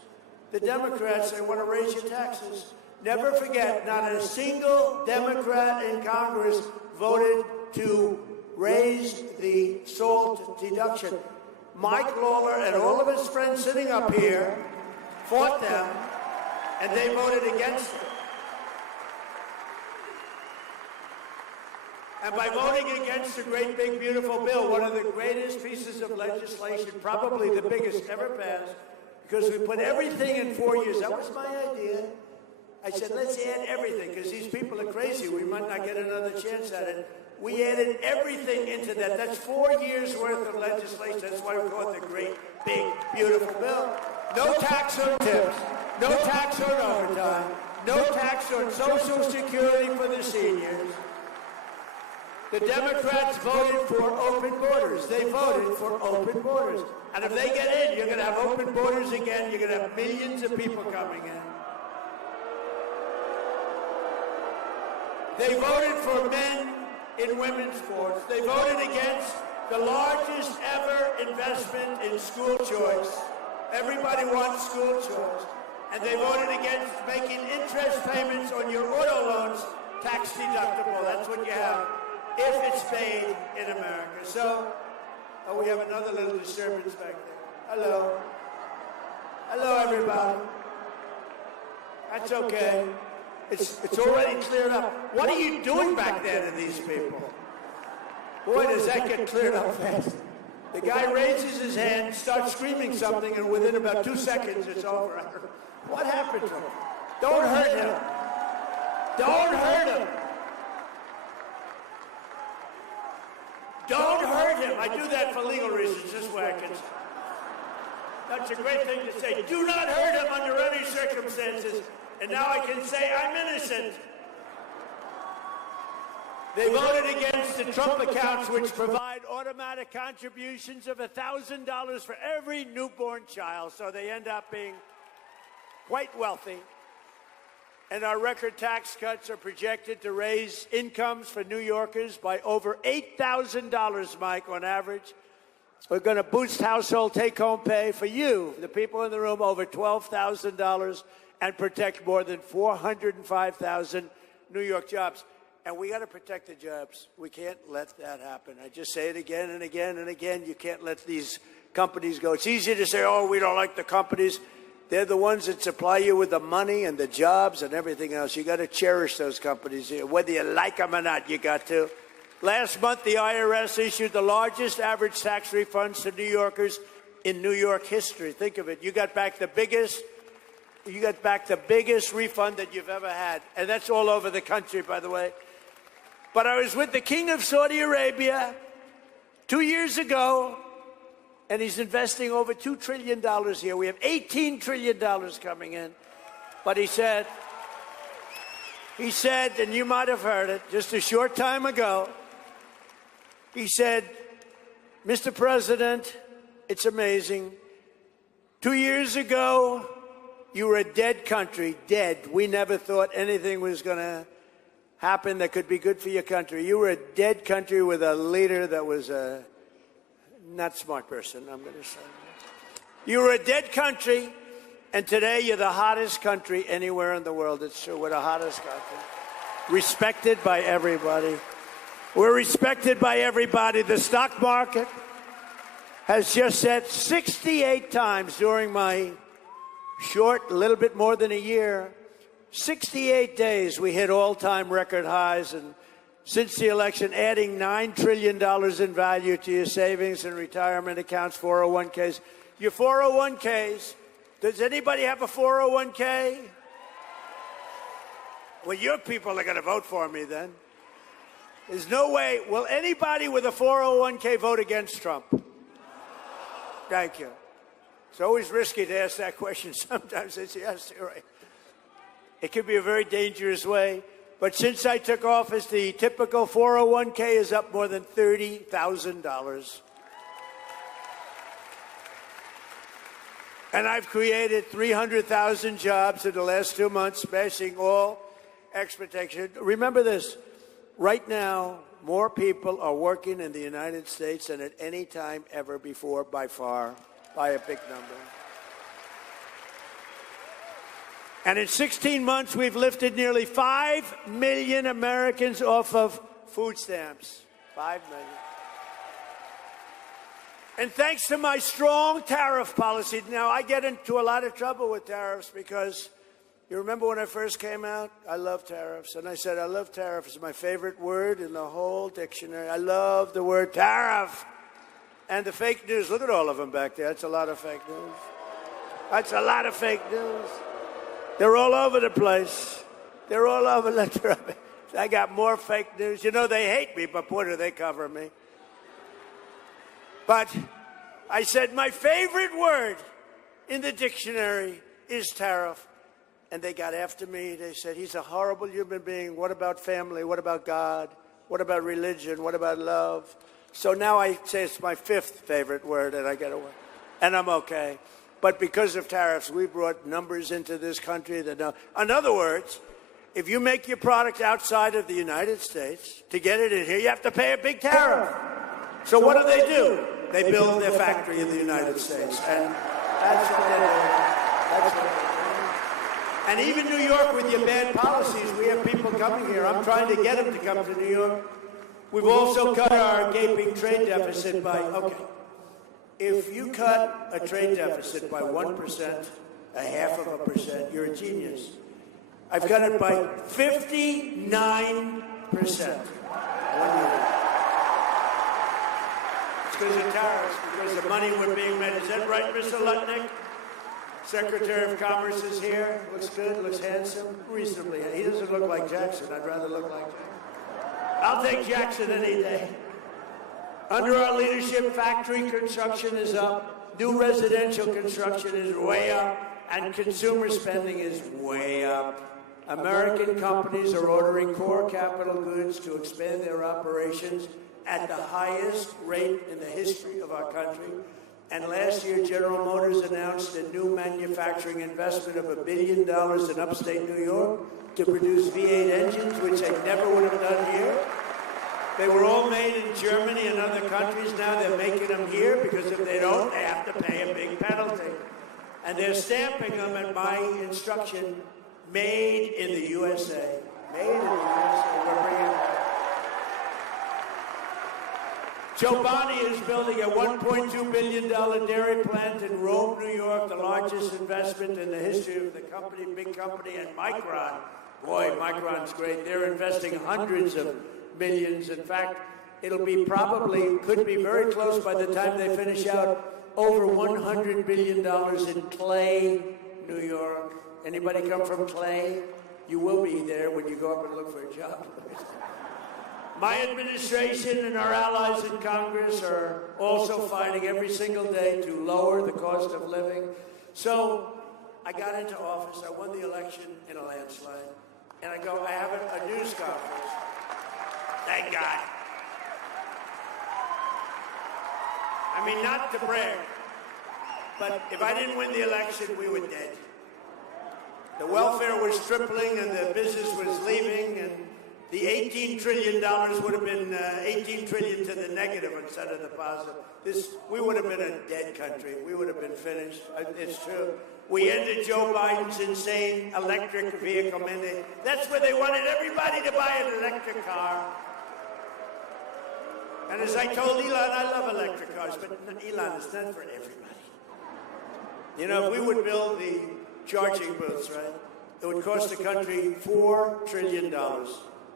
The Democrats, they want to raise your taxes. Never forget, not a single Democrat in Congress voted to raise the SALT deduction. Mike Lawler and all of his friends sitting up here fought them, and they voted against it. And by voting against the great, big, beautiful bill, one of the greatest pieces of legislation, probably the biggest ever passed, because we put everything in 4 years. That was my idea. I said, let's add everything, because these people are crazy. We might not get another chance at it. We added everything into that. That's 4 years worth of legislation. That's why we call it the great, big, beautiful bill. No tax on tips. No tax on overtime. No tax on Social Security for the seniors. The Democrats voted for open borders. They voted for open borders. And if they get in, you're going to have open borders again. You're going to have millions of people coming in. They voted for men in women's sports. They voted against the largest ever investment in school choice. Everybody wants school choice. And they voted against making interest payments on your auto loans tax deductible. That's what you have if it's paid in America. So, we have another little disturbance back there. Hello. Hello, everybody. That's okay. It's already cleared up. What are you doing back there to these people? Boy, does that get cleared up fast. The guy raises his hand, starts screaming something, and within about 2 seconds, it's over. What happened to him? Don't hurt him. Don't hurt him. Don't hurt him. I do that for legal reasons. This way I can. That's a great thing to say. Do not hurt him under any circumstances. And now I can say I'm innocent. They voted against the Trump accounts, which provide automatic contributions of $1,000 for every newborn child. So they end up being quite wealthy. And our record tax cuts are projected to raise incomes for New Yorkers by over $8,000, Mike, on average. We're going to boost household take-home pay for you, the people in the room, over $12,000 and protect more than 405,000 New York jobs. And we got to protect the jobs. We can't let that happen. I just say it again and again and again. You can't let these companies go. It's easy to say, oh, we don't like the companies. They're the ones that supply you with the money and the jobs and everything else. You got to cherish those companies. Whether you like them or not, you got to. Last month, the IRS issued the largest average tax refunds to New Yorkers in New York history. Think of it. You got back the biggest refund that you've ever had. And that's all over the country, by the way. But I was with the King of Saudi Arabia 2 years ago, and he's investing over $2 trillion here. We have $18 trillion coming in. But he said, and you might have heard it just a short time ago, he said, Mr. President, it's amazing. 2 years ago, you were a dead country, dead. We never thought anything was going to happen that could be good for your country. You were a dead country with a leader that was a not smart person, I'm going to say. You were a dead country, and today you're the hottest country anywhere in the world. It's true, we're the hottest country. Respected by everybody. We're respected by everybody. The stock market has just set 68 times during my short, a little bit more than a year. 68 days we hit all-time record highs, and since the election, adding $9 trillion in value to your savings and retirement accounts, 401ks. Your 401ks, does anybody have a 401k? Well, your people are going to vote for me then. There's no way. Will anybody with a 401k vote against Trump? Thank you. It's always risky to ask that question. Sometimes it's yes, you're right. It could be a very dangerous way. But since I took office, the typical 401k is up more than $30,000. And I've created 300,000 jobs in the last 2 months, smashing all expectations. Remember this. Right now, more people are working in the United States than at any time ever before, by far, by a big number. And in 16 months, we've lifted nearly 5 million Americans off of food stamps. 5 million. And thanks to my strong tariff policy, now I get into a lot of trouble with tariffs because you remember when I first came out? I love tariffs. And I said, I love tariffs. It's my favorite word in the whole dictionary. I love the word tariff. And the fake news, look at all of them back there. That's a lot of fake news. That's a lot of fake news. They're all over the place. They're all over the I got more fake news. You know, they hate me, but boy, do they cover me. But I said my favorite word in the dictionary is tariff. And they got after me. They said, he's a horrible human being. What about family? What about God? What about religion? What about love? So now I say it's my 5th favorite word, and I get away. And I'm okay. But because of tariffs, we brought numbers into this country that know. In other words, if you make your product outside of the United States, to get it in here, you have to pay a big tariff. So what do? They build their factory in the United States. And that's what they do. That's what they do. And even New York, with your bad policies, we have people coming here. I'm trying to get them to come to New York. We've also cut our gaping trade deficit by, okay, if you cut a trade deficit by 1%, a half of a percent, you're a genius. I've cut it by 59%. 1 year. It's because of tariffs, because the money we're being made. Is that right, Mr. Lutnick? Secretary of Commerce is here. Looks good, looks handsome, reasonably. He doesn't look like Jackson. I'd rather look like Jackson. I'll take Jackson any day. Under our leadership, factory construction is up, new residential construction is way up, and consumer spending is way up. American companies are ordering core capital goods to expand their operations at the highest rate in the history of our country. And last year, General Motors announced a new manufacturing investment of $1 billion in upstate New York to produce V8 engines, which they never would have done here. They were all made in Germany and other countries. Now they're making them here because if they don't, they have to pay a big penalty. And they're stamping them at my instruction, made in the USA. Made in the USA. We're bringing Joe Bonney is building a $1.2 billion dairy plant in Rome, New York, the largest investment in the history of the company, big company, and Micron. Boy, Micron's great. They're investing hundreds of millions. In fact, it'll be could be very close by the time they finish out, over $100 billion in Clay, New York. Anybody come from Clay? You will be there when you go up and look for a job. My administration and our allies in Congress are also fighting every single day to lower the cost of living. So I got into office, I won the election in a landslide, and I have a news conference. Thank God. I mean, not to brag, but if I didn't win the election, we were dead. The welfare was tripling and the business was leaving, and the $18 trillion would have been 18 trillion to the negative instead of the positive. We would have been a dead country. We would have been finished. It's true. We ended Joe Biden's insane electric vehicle mandate. That's where they wanted everybody to buy an electric car. And as I told Elon, I love electric cars, but Elon, it's not for everybody. You know, if we would build the charging booths, right, it would cost the country $4 trillion.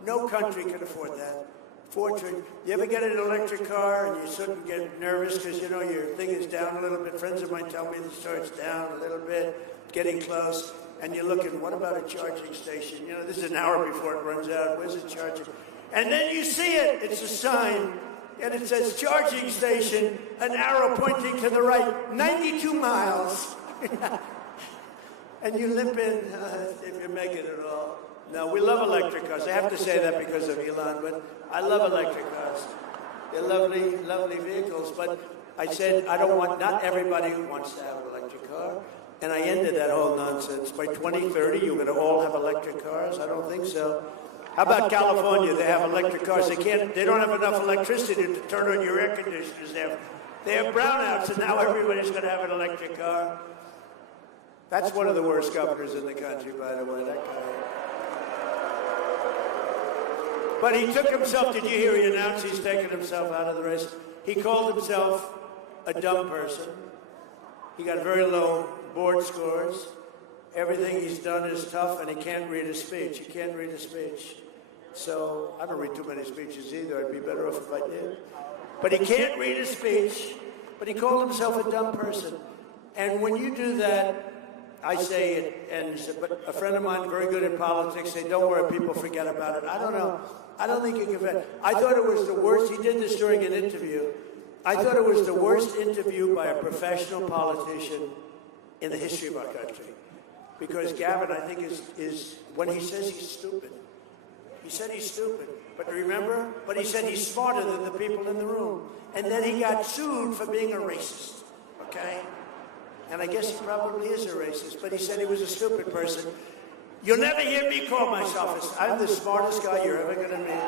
No country can afford that. $4 trillion. You ever get an electric car and you sort of get nervous because, you know, your thing is down a little bit. Friends of mine tell me the starts down a little bit, getting close, and you're looking, what about a charging station? You know, this is an hour before it runs out. Where's it charging? And then you see it. It's a sign, and it says charging station, an arrow pointing to the right, 92 miles. And you limp in if you make it at all. No, we love electric cars. I have to say that because of Elon, but I love electric cars. They're lovely, lovely vehicles. But I said, not everybody wants to have an electric car. And I ended that whole nonsense. By 2030, you're going to all have electric cars? I don't think so. How about California? They have electric cars. They don't have enough electricity to turn on your air conditioners. They have brownouts, and now everybody's going to have an electric car. That's one of the worst governors in the country, by the way, that guy. But he took himself, did you hear he announced he's taken himself out of the race? He called himself a dumb person. He got very low board scores. Everything he's done is tough, and he can't read a speech. He can't read a speech. So I don't read too many speeches either. I'd be better off if I did. But he can't read a speech, but he called himself a dumb person. And when you do that, I say it, and but a friend of mine, very good at politics, say, don't worry, people forget about it. I don't know. I don't think he can forget. I thought it was the worst. He did this during an interview. I thought it was the worst interview by a professional politician in the history of our country. Because Gavin, I think, is when he says he's stupid. He said he's stupid. But remember? But he said he's smarter than the people in the room. And then he got sued for being a racist. Okay? And I guess he probably is a racist, but he said he was a stupid person. You'll never hear me call myself I'm the smartest guy you're ever going to meet.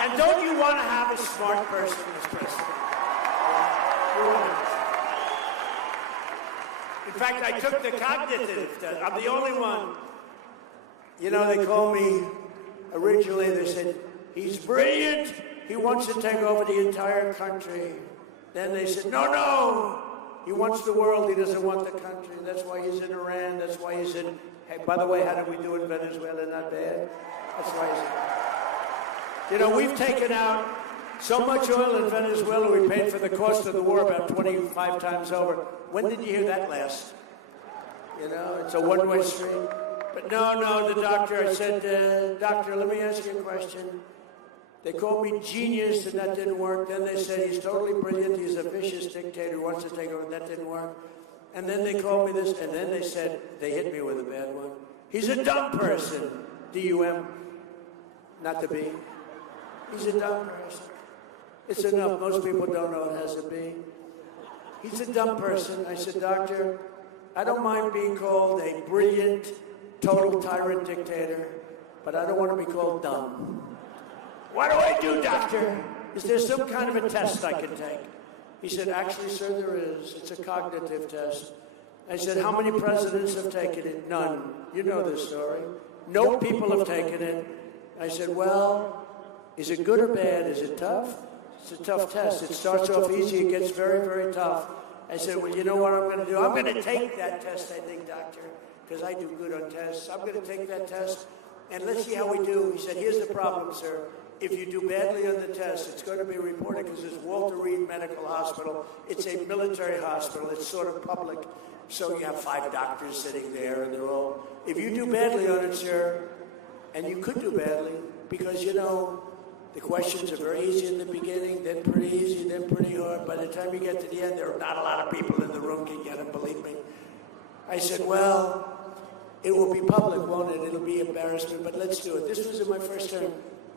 And don't you want to have a smart person as president? In fact, I took the cognitive test. I'm the only one. You know, they called me, originally they said, he's brilliant. He wants to take over the entire country. Then they said, no, he wants the world, he doesn't want the country. That's why he's in Iran, that's why he's in, hey, by the way, how did we do in Venezuela? Not bad. That's why he's in. You know, we've taken out so much oil in Venezuela, we paid for the cost of the war about 25 times over. When did you hear that last? You know, it's a one-way street. But no, the doctor, I said, doctor, let me ask you a question. They called me genius, and that didn't work. Then they said he's totally brilliant. He's a vicious dictator who wants to take over. That didn't work. And then they called me this, and then they said, they hit me with a bad one. He's a dumb person. D-U-M, not the B. He's a dumb person. It's enough. Most people don't know it has a B. He's a dumb person. I said, doctor, I don't mind being called a brilliant, total tyrant dictator. but I don't want to be called dumb. What do I do, doctor? Is there some kind of a test I can take? He said, actually, sir, there is. It's a cognitive test. I said, how many presidents have taken it? None. You know this story. No people have taken it. I said, well, is it good or bad? Is it tough? It's a tough test. It starts off easy. It gets very, very tough. I said, well, you know what I'm going to do? I'm going to take that test, I think, doctor, because I do good on tests. I'm going to take that test, and let's see how we do. He said, here's the problem, sir. If you do badly on the test, it's going to be reported because it's Walter Reed Medical Hospital. It's a military hospital. It's sort of public. So you have 5 doctors sitting there, and they're all, if you do badly on it, sir, and you could do badly, because, you know, the questions are very easy in the beginning, then pretty easy, then pretty hard. By the time you get to the end, there are not a lot of people in the room can get them, believe me. I said, well, it will be public, won't it? It'll be embarrassment, but let's do it. This was in my first term.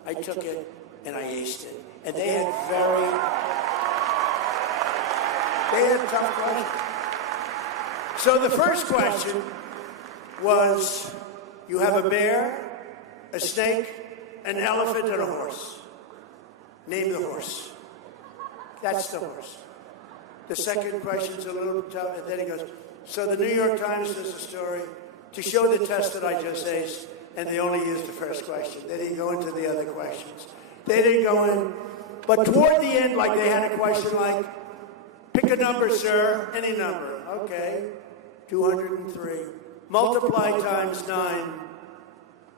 I took it, and I aced it. And they had tough questions. So the first question was, you have a bear, a snake, an elephant, and a horse. Name the horse. That's the horse. The second question's a little tough, and then he goes, so the New York Times does a story to show the test that I just aced, and they only used the first question. They didn't go into the other questions. They didn't go in. But toward the end, like they had a question like, pick a number, sir, any number. Okay, 203. Multiply times 9.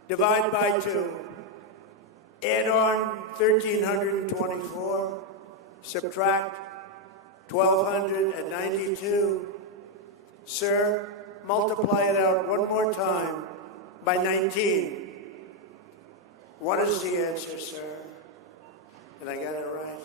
Divide by 2. Add on 1,324. Subtract 1,292. Sir, multiply it out one more time by 19. What is the answer, sir? And I got it right.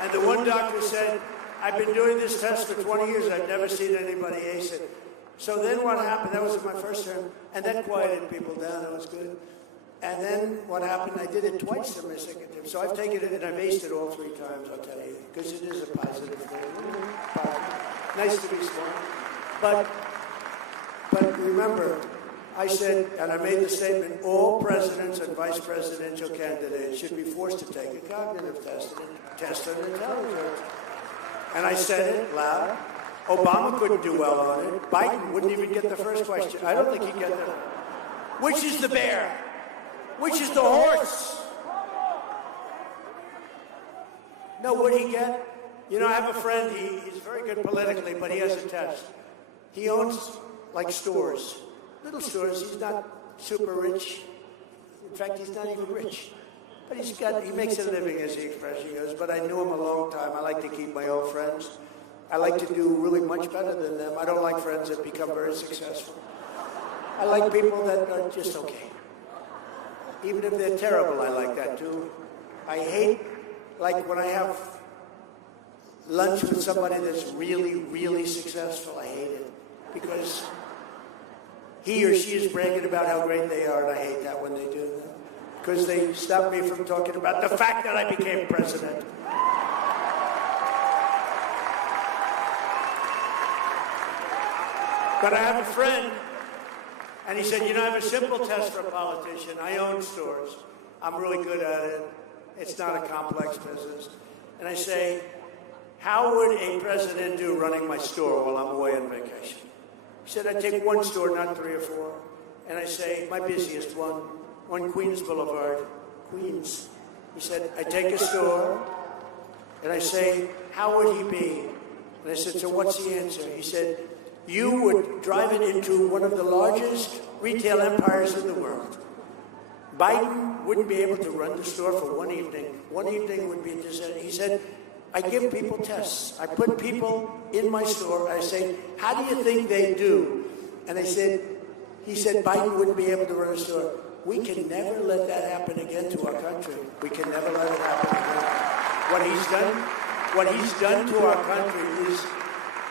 And the one doctor said, I've been doing this test for 20 years. I've never seen anybody ace it. So then what happened, that was my first term, and that quieted people down. That was good. And then what happened, I did it twice in my second term. So I've taken it and I've aced it all 3 times, I'll tell you, because it is a positive thing. Nice to be smart. But remember, I said, and I made the statement, all presidents and vice presidential candidates should be forced to take a cognitive test and test on intelligence. And I said it loud. Obama couldn't do well on it. Biden wouldn't even get the first question. I don't think he'd get that. Which is the bear? Which is the horse? No, would he get? You know, I have a friend, he's very good politically, but he has a test. He owns, like, stores. Little stores. He's not super rich. In fact, he's not even rich. But he makes a living, as he expresses. He goes, but I knew him a long time. I like to keep my old friends. I like to do really much better than them. I don't like friends that become very successful. I like people that are just okay. Even if they're terrible, I like that too. I hate, like when I have lunch with somebody that's really, really successful, I hate it. Because he or she is bragging about how great they are, and I hate that when they do that. Because they stop me from talking about the fact that I became president. But I have a friend, and he said, you know, I have a simple test for a politician. I own stores. I'm really good at it. It's not a complex business. And I say, how would a president do running my store while I'm away on vacation? He said, I take one store, not 3 or 4. And I say, my busiest one, on Queens Boulevard, Queens. He said, I take a store, and I say, how would he be? And I said, so what's the answer? He said, you would drive it into one of the largest retail empires in the world. Biden wouldn't be able to run the store for one evening. One evening would be a disaster. He said, I give people tests. I put people in my store. I say, how do you think they do? And he said, Biden wouldn't be able to run a store. We can never let that happen again to our country. We can never let it happen again. What he's done to our country is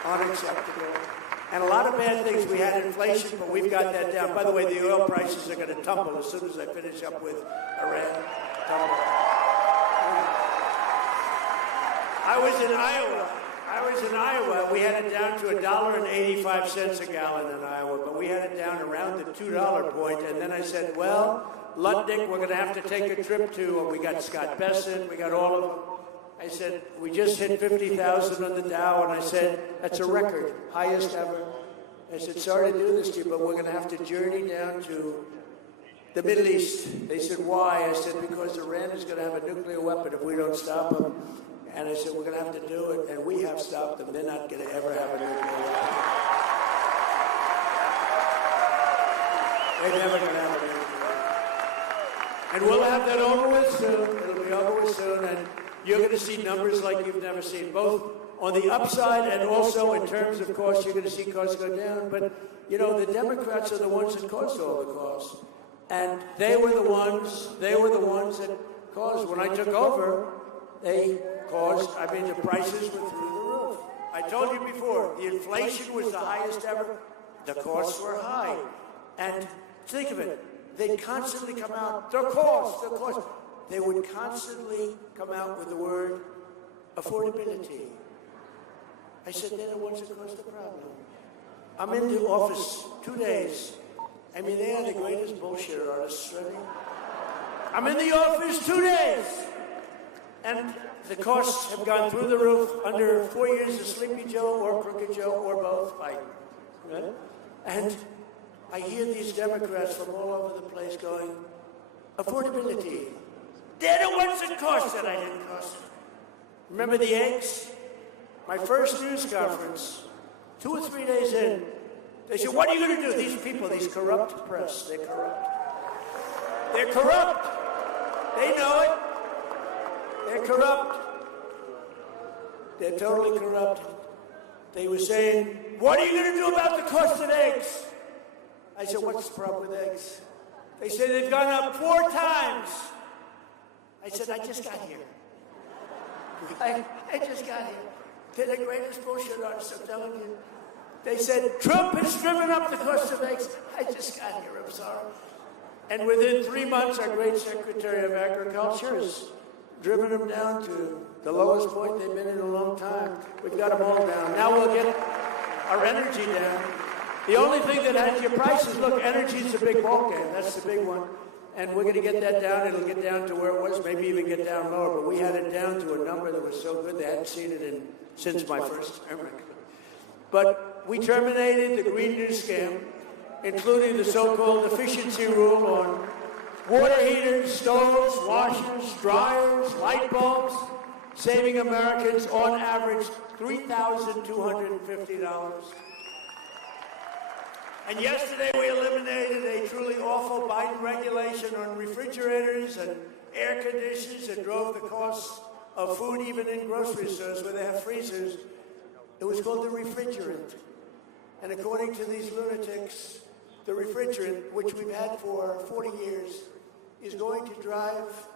unacceptable. And a lot of bad things. We had inflation, but we've got that down. By the way, the oil prices are going to tumble as soon as I finish up with Iran. Tumble. I was in Iowa was in Iowa, we had it down to $1.85 a gallon in Iowa, but we had it down around the $2 point. And then I said, well, Ludwig, we're going to have to take a trip to, we got Scott Bessent, we got all of them. I said, we just hit 50,000 on the Dow, and I said, that's a record, highest ever. I said, sorry to do this to you, but we're going to have to journey down to the Middle East. They said, why? I said, because Iran is going to have a nuclear weapon if we don't stop them. And I said, we're going to have to do it, and we have stopped them. They're not going to ever have a nuclear weapon. They're never going to have a nuclear weapon. And we'll have that over with soon. It'll be over with soon, and you're going to see numbers like you've never seen, both on the upside and also in terms of costs. You're going to see costs go down. But, you know, the Democrats are the ones that caused all the costs. And they were the ones that caused, when I took over, they caused, I mean, the prices were through the roof. I told you before, the inflation was the highest ever. The costs were high. And think of it, they'd constantly come out, the cost. They would constantly come out with the word affordability. I said, they're the ones that caused the problem. I'm in the office 2 days. I mean, they are the greatest bullshit artists, really. I'm in the office 2 days. And the costs have gone through the roof under 4 years of Sleepy Joe or Crooked Joe or both. Right? And I hear these Democrats from all over the place going, affordability. They're the ones that cost it. I didn't cost it. Remember the eggs? My first news conference, 2 or 3 days in, they said, what are you going to do? These people, these corrupt press, they're corrupt. They're corrupt. They know it. They're corrupt. They're totally corrupt. They were saying, what are you going to do about the cost of eggs? I said, what's the problem with eggs? They said, they've gone up 4 times. I said, I just got here. I just got here. They're the greatest bullshit artists, I'm telling you. They said, Trump has driven up the cost of eggs. I just got here, I'm sorry. And within 3 months, our great Secretary of Agriculture has driven them down to the lowest point they've been in a long time. We've got them all down. Now we'll get our energy down. The only thing that has your prices, look, energy is a big ballgame. That's the big one. And we're going to get that down. It'll get down to where it was, maybe even get down lower. But we had it down to a number that was so good they hadn't seen it since my first term. But we terminated the Green New Scam, including the so-called efficiency rule on water heaters, stoves, washers, dryers, light bulbs, saving Americans on average $3,250. And yesterday we eliminated a truly awful Biden regulation on refrigerators and air conditioners that drove the cost of food even in grocery stores where they have freezers. It was called the refrigerant. And according to these lunatics, the refrigerant, which we've had for 40 years, is going to drive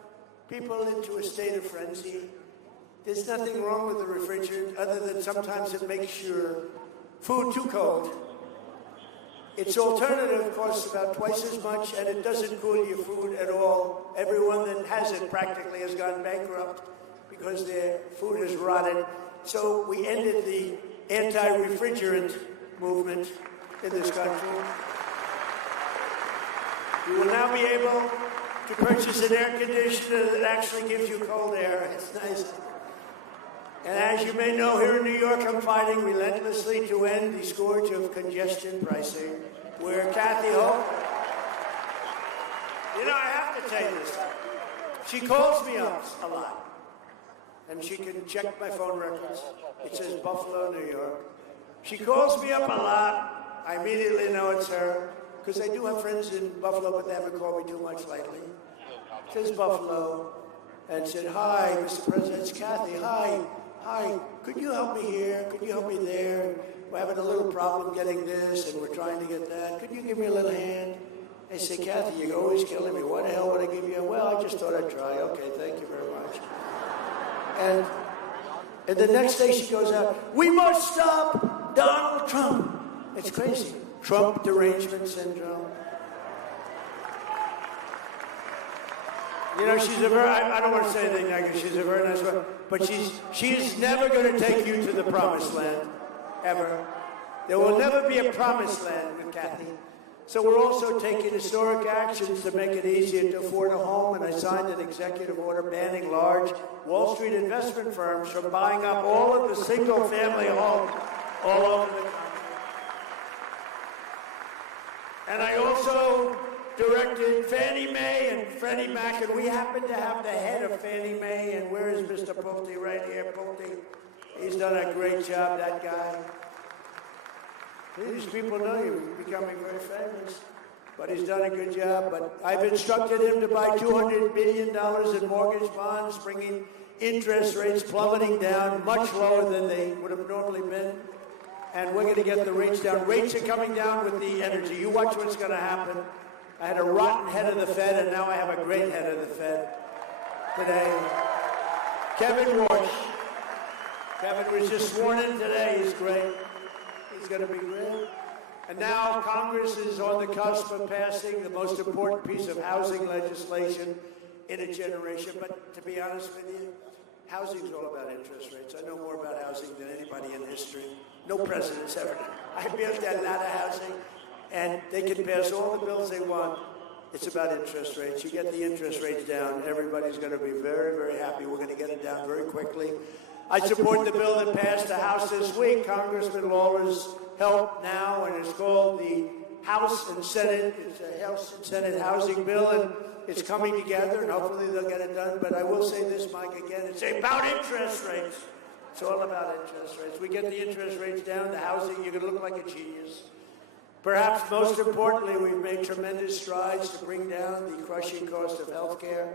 people into a state of frenzy. There's nothing wrong with the refrigerant other than sometimes it makes your food too cold. Its alternative costs about twice as much, and it doesn't cool your food at all. Everyone that has it practically has gone bankrupt because their food has rotted. So we ended the anti-refrigerant movement in this country. You will now be able to purchase an air conditioner that actually gives you cold air. It's nice. And as you may know, here in New York, I'm fighting relentlessly to end the scourge of congestion pricing, where Kathy Hope, you know, I have to tell you this. She calls me up a lot, and she can check my phone records. It says Buffalo, New York. She calls me up a lot. I immediately know it's her, because I do have friends in Buffalo, but they haven't called me too much lately. It says Buffalo, and said, hi, Mr. President, it's Kathy. Hi, could you help me here? Could you help me there? We're having a little problem getting this, and we're trying to get that. Could you give me a little hand? I say, Kathy, you're always killing me. What the hell would I give you? Well, I just thought I'd try. Okay, thank you very much. And the next day she goes out, we must stop Donald Trump. It's crazy. Trump derangement syndrome. You know, she's a very, I don't want to say anything negative, she's a very nice woman, but she's never going to take you to the promised land, ever. There will never be a promised land with Kathy. So we're also taking historic actions to make it easier to afford a home, and I signed an executive order banning large Wall Street investment firms from buying up all of the single-family homes all over the country. And I also directed Fannie Mae and Freddie Mac, and we happen to have the head of Fannie Mae, and where is Mr. Pulte? Right here, Pulte. He's done a great job, that guy. These people know you. He's becoming very famous. But he's done a good job. But I've instructed him to buy $200 billion in mortgage bonds, bringing interest rates plummeting down much lower than they would have normally been. And we're going to get the rates down. Rates are coming down with the energy. You watch what's going to happen. I had a rotten head of the Fed, and now I have a great head of the Fed today. Kevin Warsh. Kevin was just sworn in today. He's great. He's going to be great. And now Congress is on the cusp of passing the most important piece of housing legislation in a generation. But to be honest with you, housing is all about interest rates. I know more about housing than anybody in history. No president's ever done. I built a lot of housing, and they can pass all the bills they want. It's about interest rates. You get the interest rates down, everybody's going to be very, very happy. We're going to get it down very quickly. I support the bill that passed the House this week, Congressman Lawler's help now, and it's called the House and Senate. It's a House and Senate housing bill, and it's coming together, and hopefully they'll get it done. But I will say this, Mike, again, it's about interest rates. It's all about interest rates. We get the interest rates down, the housing, you're going to look like a genius. Perhaps most importantly, we've made tremendous strides to bring down the crushing cost of health care.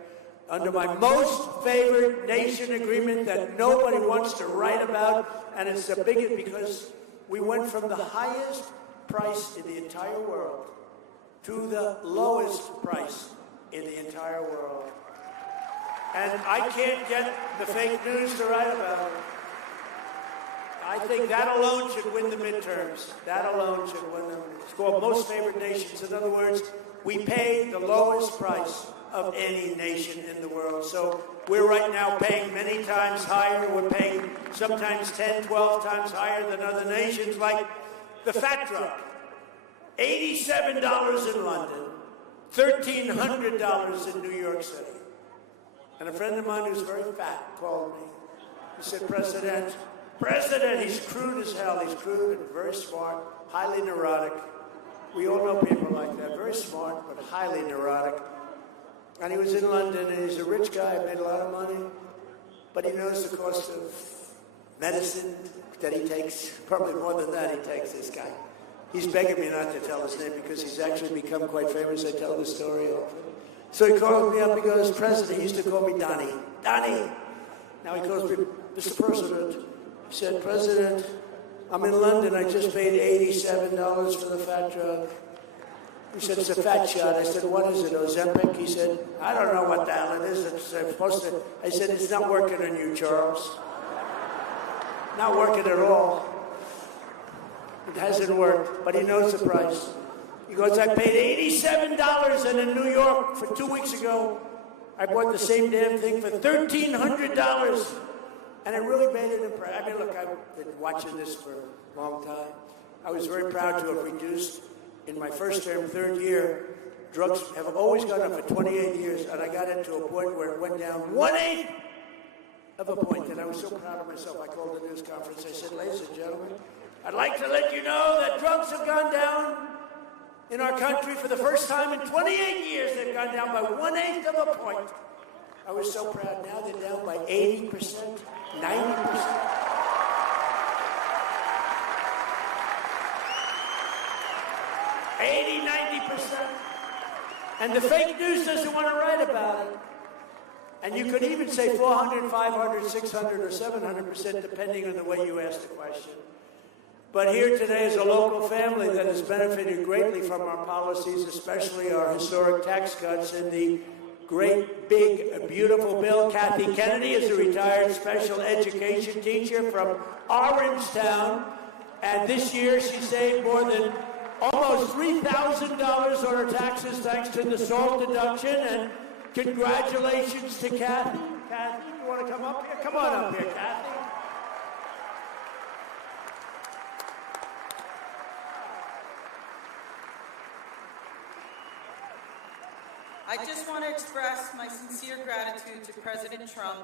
Under my most favored nation agreement that nobody wants to write about, and it's the biggest because we went from the highest price in the entire world to the lowest price in the entire world. And I can't get the fake news to write about it. I think that alone should win the midterms. That alone should win them. It's called most favored nations. In other words, we pay the lowest price of any nation in the world. So we're right now paying many times higher. We're paying sometimes 10, 12 times higher than other nations, like the fat truck. $87 in London, $1,300 in New York City. And a friend of mine who's very fat called me. He said, President, he's crude as hell. He's crude and very smart, highly neurotic. We all know people like that, very smart, but highly neurotic. And he was in London, and he's a rich guy, made a lot of money, but he knows the cost of medicine that he takes, probably more than that he takes, this guy. He's begging me not to tell his name because he's actually become quite famous. I tell the story often. So he called me up, he goes, President, he used to call me Donnie. Donnie! Now he calls me, Mr. President. He said, President, I'm in London, I just paid $87 for the fat drug. He said, it's a fat shot. I said, what is it, Ozempic? He said, I don't know what the hell it is. It's supposed to. I said, it's not working on you, Charles. Not working at all. It hasn't worked, but he knows the price. He goes, I paid $87, and in New York, for 2 weeks ago, I bought the same damn thing for $1,300. And it really made an impression. I mean, look, I've been watching this for a long time. I was very proud to have reduced, in my first term, third year, drugs have always gone up for 28 years, and I got into a point where it went down 1/8 of a point, and I was so proud of myself. I called the news conference. I said, ladies and gentlemen, I'd like to let you know that drugs have gone down in our country for the first time in 28 years. They've gone down by 1/8 of a point. I was so proud. Now they're down by 80%, 90%. $80, 90%. And the fake news doesn't want to write about it. And you could even say 400, 500, 600, or 700%, depending on the way you ask the question. But here today is a local family that has benefited greatly from our policies, especially our historic tax cuts and the great, big, beautiful bill. Kathy Kennedy is a retired special education teacher from Orangetown. And this year she saved more than almost $3,000 on her taxes thanks to the SALT deduction. And Congratulations to Kathy. Kathy, you want to come up here? Come on up here, Kathy. I just want to express my sincere gratitude to President Trump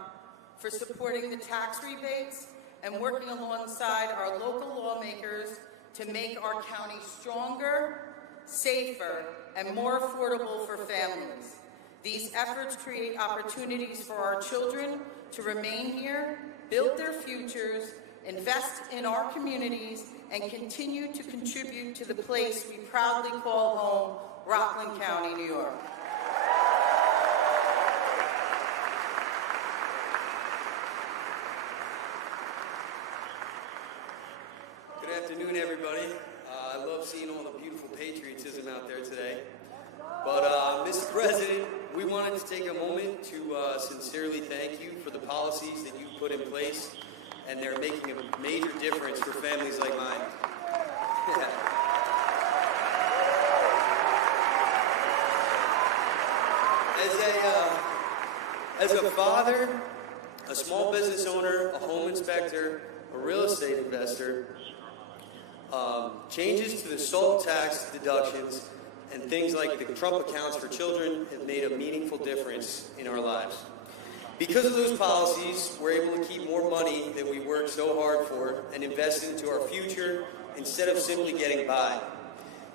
for supporting the tax rebates and working alongside our local lawmakers to make our county stronger, safer, and more affordable for families. These efforts create opportunities for our children to remain here, build their futures, invest in our communities, and continue to contribute to the place we proudly call home, Rockland County, New York. Good afternoon, everybody. I love seeing all the beautiful patriotism out there today. But, Mr. President, we wanted to take a moment to sincerely thank you for the policies that you've put in place, and they're making a major difference for families like mine. As a father, a small business owner, a home inspector, a real estate investor, changes to the SALT tax deductions and things like the Trump accounts for children have made a meaningful difference in our lives. Because of those policies, we're able to keep more money that we worked so hard for and invest into our future instead of simply getting by.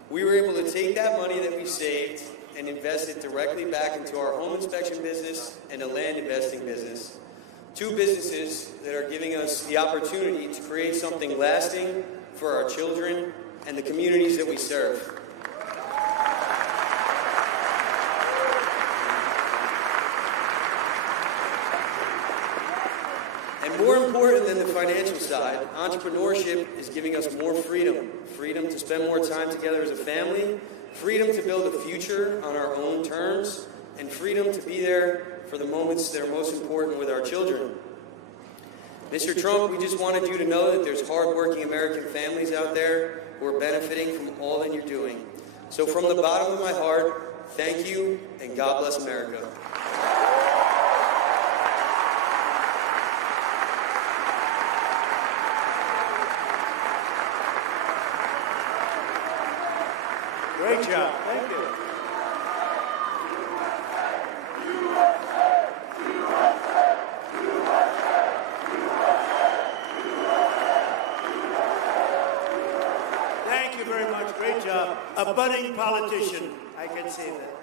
We were able to take that money that we saved and invest it directly back into our home inspection business and a land investing business. Two businesses that are giving us the opportunity to create something lasting for our children and the communities that we serve. And more important than the financial side, entrepreneurship is giving us more freedom. Freedom to spend more time together as a family, freedom to build a future on our own terms, and freedom to be there for the moments that are most important with our children. Mr. Trump, we just wanted you to know that there's hardworking American families out there who are benefiting from all that you're doing. So from the bottom of my heart, thank you, and God bless America. Great job. Thank you. Thank you very much. Great job. A budding politician. I can see that.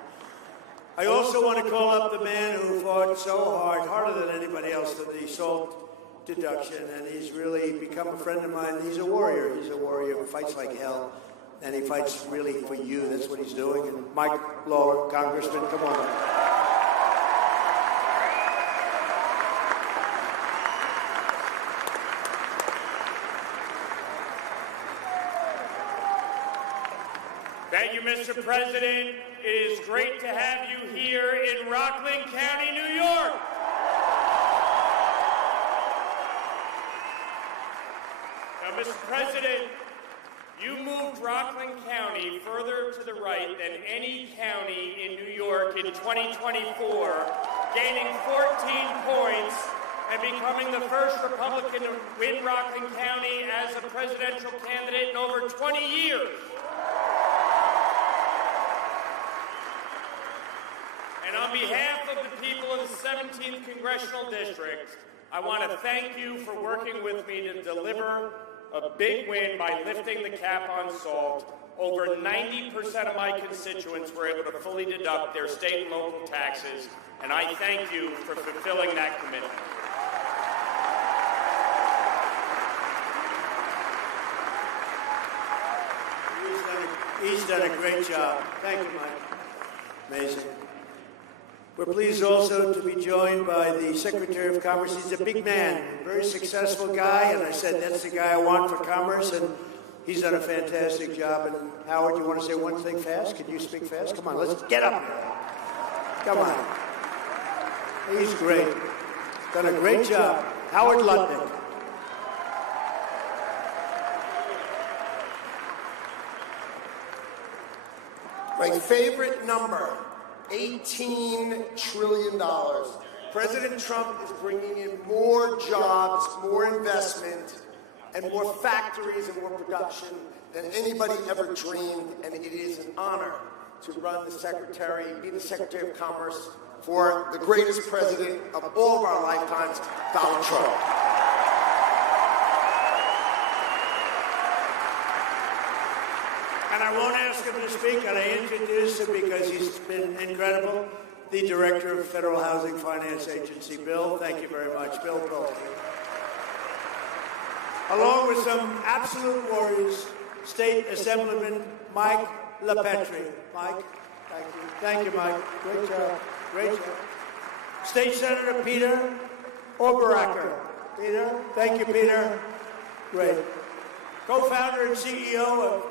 I also want to call up the man who fought so hard, harder than anybody else, for the SALT deduction, and he's really become a friend of mine. He's a warrior. He's a warrior who fights like hell. And he fights really for you. That's what he's doing. And Mike Lawler, Congressman, come on. Thank you, Mr. President. It is great to have you here in Rockland County, New York. Now, Mr. President, you moved Rockland County further to the right than any county in New York in 2024, gaining 14 points and becoming the first Republican to win Rockland County as a presidential candidate in over 20 years. And on behalf of the people of the 17th Congressional District, I want to thank you for working with me to deliver a big win by lifting the cap on SALT. Over 90% of my constituents were able to fully deduct their state and local taxes, and I thank you for fulfilling that commitment. He's done a great job. Thank you, Mike. Amazing. We're pleased also to be joined by the Secretary of Commerce. He's a big man, a very successful guy, and I said, that's the guy I want for commerce, and he's done a fantastic job. And Howard, you want to say one thing fast? Can you speak fast? Come on, let's get up here. Come on. He's great. Done a great job. Howard Lutnick. My favorite number $18 trillion. President Trump is bringing in more jobs, more investment, and more factories and more production than anybody ever dreamed, and it is an honor to be the Secretary of Commerce for the greatest president of all of our lifetimes, Donald Trump. And I won't ask him to speak, and I introduce him because he's been incredible. The Director of Federal Housing Finance Agency, Bill. Thank you very much, Bill Pulte. Along with some absolute warriors, State Assemblyman Mike LaPetrie. Mike, thank you. Thank you, Mike. Great job. Great job. State Senator Peter Oberacker. Peter, thank you, Peter. Great. Co-founder and CEO of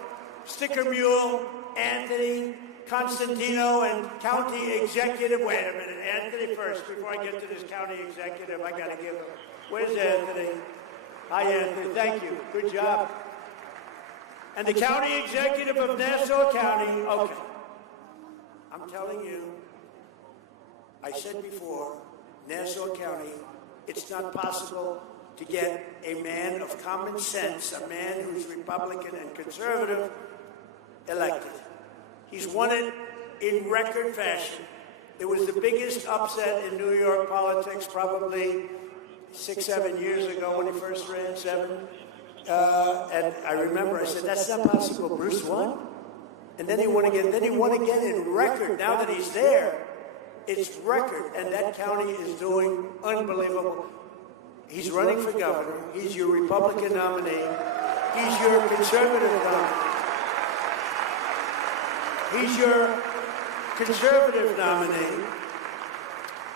Sticker Mule, Anthony Constantino, and County Executive. Wait a minute, Anthony first. Before I get to this County Executive, I got to give him. Where's Anthony? Hi, Anthony. Thank you. Good job. And the County Executive of Nassau County. Okay. I'm telling you, I said before, Nassau County, it's not possible to get a man of common sense, a man who's Republican and conservative, elected. He's won it in record fashion. It was the biggest upset in New York politics probably 6-7 years ago when he first ran, 7. And I remember I said, that's not possible. Bruce won? And then he won again. Then he won again in record. Now that he's there, it's record. And that county is doing unbelievable. He's running for governor. He's your Republican nominee. He's your conservative nominee. He's your conservative nominee.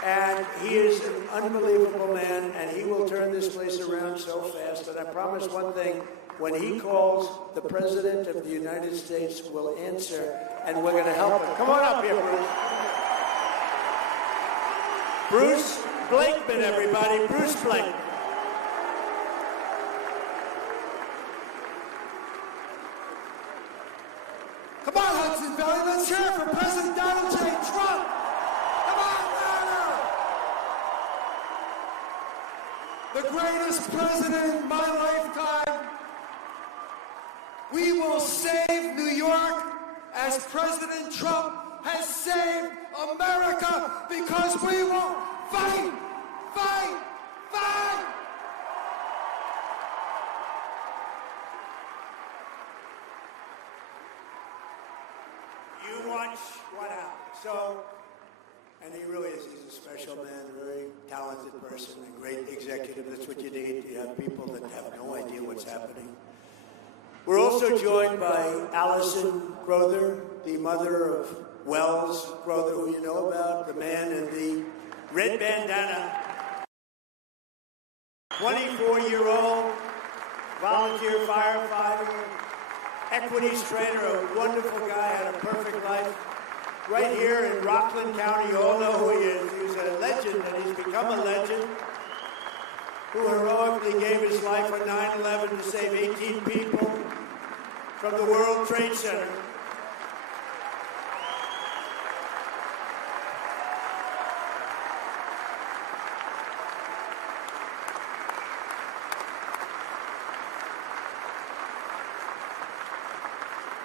And he is an unbelievable man, and he will turn this place around so fast. And I promise one thing, when he calls, the President of the United States will answer, and we're going to help him. Come on up here, Bruce. Bruce Blakeman, everybody. Bruce Blakeman. Come on, Hudson Valley, let's hear it for President Donald J. Trump. Come on, Lawler. The greatest president in my lifetime. We will save New York as President Trump has saved America, because we will fight, fight, fight. You watch what happens. So, and he really is. He's a special man, a very talented person, a great executive. That's what you need. You have people that have no idea what's happening. We're also joined by Allison Crowther, the mother of Wells Crowther, who you know about, the man in the red bandana. 24-year-old volunteer firefighter, equities trader, a wonderful guy, had a perfect life. Right here in Rockland County, you all know who he is. He's a legend, and he's become a legend, who heroically gave his life on 9/11 to save 18 people from the World Trade Center.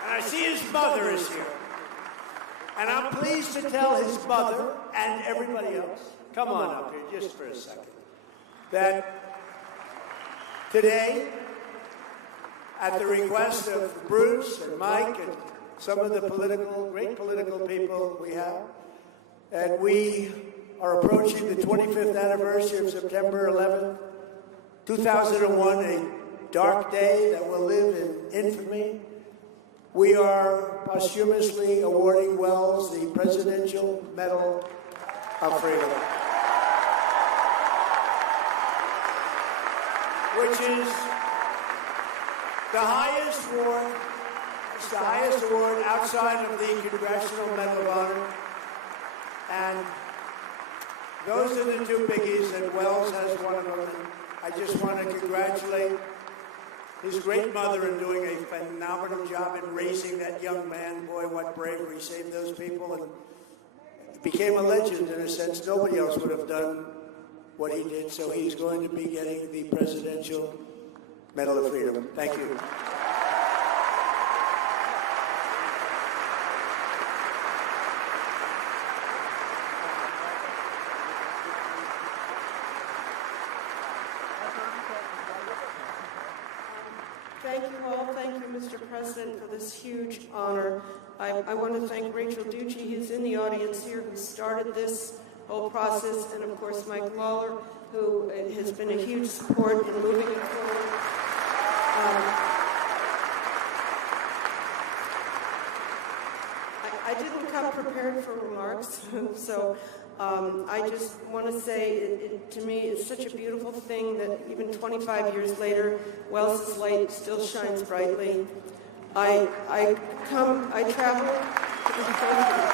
And I see his mother is here. And I'm pleased to tell his mother and everybody else, come on up here just for a second, that today, at the request of Bruce and Mike and some of the great political people we have, and we are approaching the 25th anniversary of September 11th, 2001, a dark day that will live in infamy. We are posthumously awarding Wells the Presidential Medal of Freedom, which is the highest award. It's the highest award outside of the Congressional Medal of Honor. And those are the two biggies, and Wells has one of them. I just want to congratulate his great mother in doing a phenomenal job in raising that young man. Boy, what bravery. Saved those people. And became a legend in a sense. Nobody else would have done what he did, so he's going to be getting the Presidential Medal of Freedom. Thank you. Thank you all. Thank you, Mr. President, for this huge honor. I want to thank Rachel Ducci, who's in the audience here, who started this whole process, and of course Mike Lawler, who has been a huge support in moving it forward. I didn't come prepared for remarks, so I just want to say, to me, it's such a beautiful thing that even 25 years later, Wells's light still shines brightly. I travel to the country.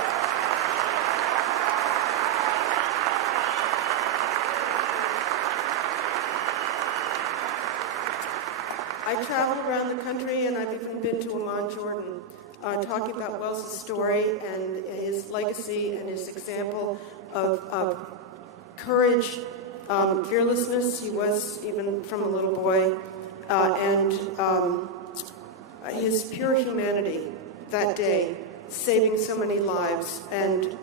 I traveled around the country, and I've even been to Amman, Jordan, talking about Wells's story and his legacy and his example of courage, fearlessness. He was even from a little boy, and his pure humanity that day, saving so many lives. And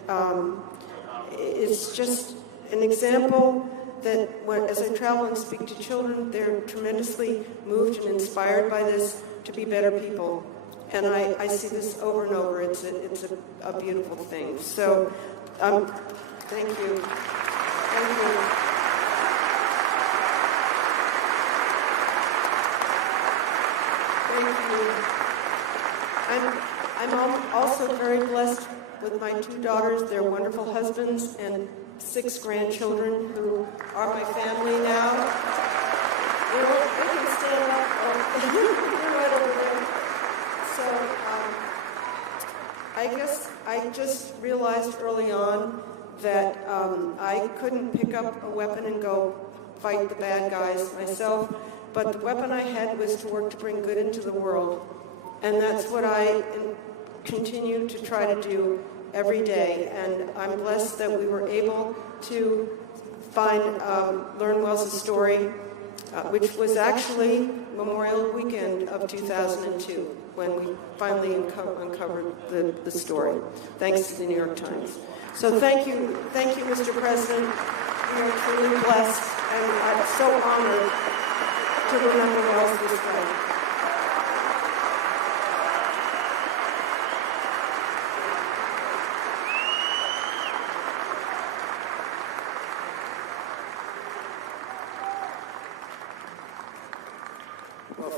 it's just an example that as I travel and speak to children, they're tremendously moved and inspired by this to be better people. And I see this over and over. It's a beautiful thing. So, thank you. Thank you. Thank you. I'm also very blessed with my 2 daughters, their wonderful husbands, and 6 grandchildren who are my family now. They can stand up. They're right over there. So I guess I just realized early on that I couldn't pick up a weapon and go fight the bad guys myself, but the weapon I had was to work to bring good into the world. And that's what I continue to try to do every day. And I'm blessed that we were able to learn Wells's story, which was actually Memorial Weekend of 2002, when we finally uncovered the story, thanks to the New York Times. So thank you, Mr. President. We are truly blessed, and I'm so honored to remember Wells this way.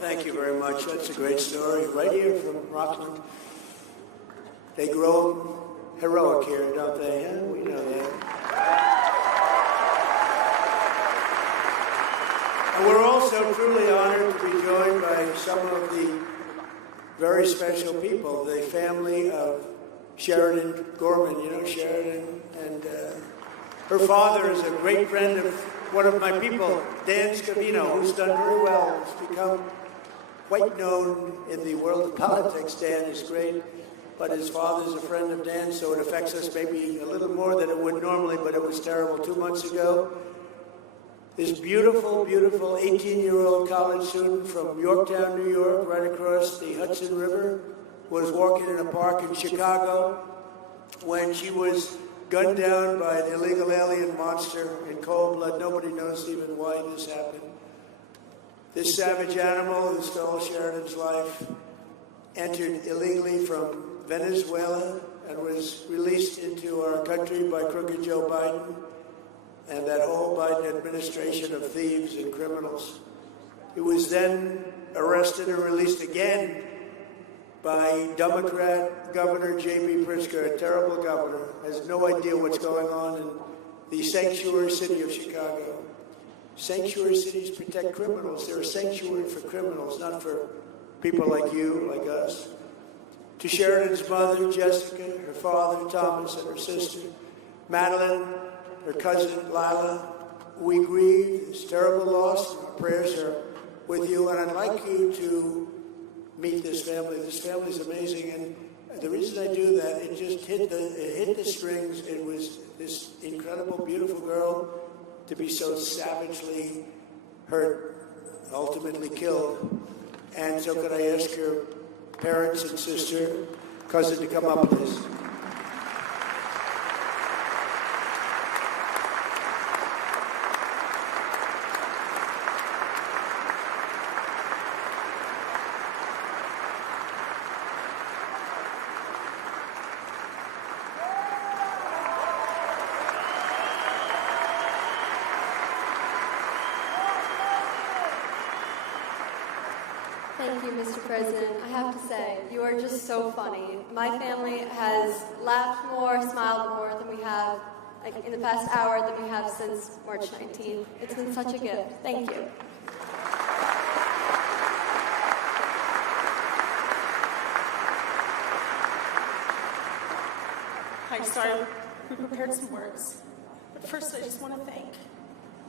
Thank you very much. That's a great story. Right here from Rockland. They grow heroic here, don't they? Yeah, we know that. And we're also truly honored to be joined by some of the very special people, the family of Sheridan Gorman. You know Sheridan, and her father is a great friend of one of my people, Dan Scavino, who's done very well. He's become quite known in the world of politics. Dan is great, but his father's a friend of Dan, so it affects us maybe a little more than it would normally, but it was terrible 2 months ago. This beautiful, beautiful 18-year-old college student from Yorktown, New York, right across the Hudson River, was walking in a park in Chicago when she was gunned down by an illegal alien monster in cold blood. Nobody knows even why this happened. This savage animal who stole Sheridan's life entered illegally from Venezuela and was released into our country by crooked Joe Biden and that whole Biden administration of thieves and criminals. He was then arrested and released again by Democrat Governor J.B. Pritzker, a terrible governor, has no idea what's going on in the sanctuary city of Chicago. Sanctuary cities protect criminals. They're a sanctuary for criminals, not for people like you, like us. To Sheridan's mother, Jessica, her father, Thomas, and her sister, Madeline, her cousin, Lila, we grieve this terrible loss. Our prayers are with you, and I'd like you to meet this family. This family's amazing, and The reason I do that, it just hit the strings. It was this incredible, beautiful girl to be so savagely hurt, ultimately killed. And so could I ask your parents and sister, cousin to come up, please? Thank you, Mr. President. I have to say, you are just so funny. My family has laughed more, smiled more than we have, like in the past hour, than we have since March 19th. It's been such a gift. Thank you. Hi, sorry, we prepared some words. But first, I just want to thank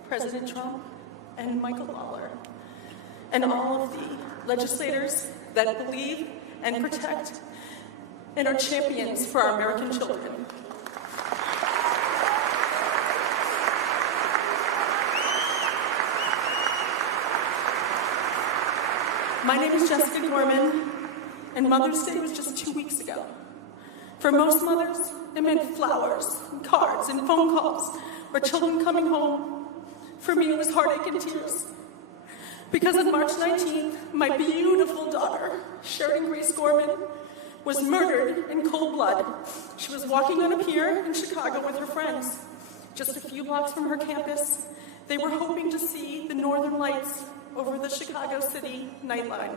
President Trump and Michael Lawler and all of the legislators that believe and protect and are champions for our American children. My name is Jessica Gorman, and Mother's Day was just 2 weeks ago. For most mothers, it meant flowers, and cards, and phone calls, or children coming home. For me, it was heartache and tears. Because on March 19th, my beautiful daughter, Sharon Grace Gorman, was murdered in cold blood. She was walking on a pier in Chicago with her friends. Just a few blocks from her campus, they were hoping to see the northern lights over the Chicago City nightline.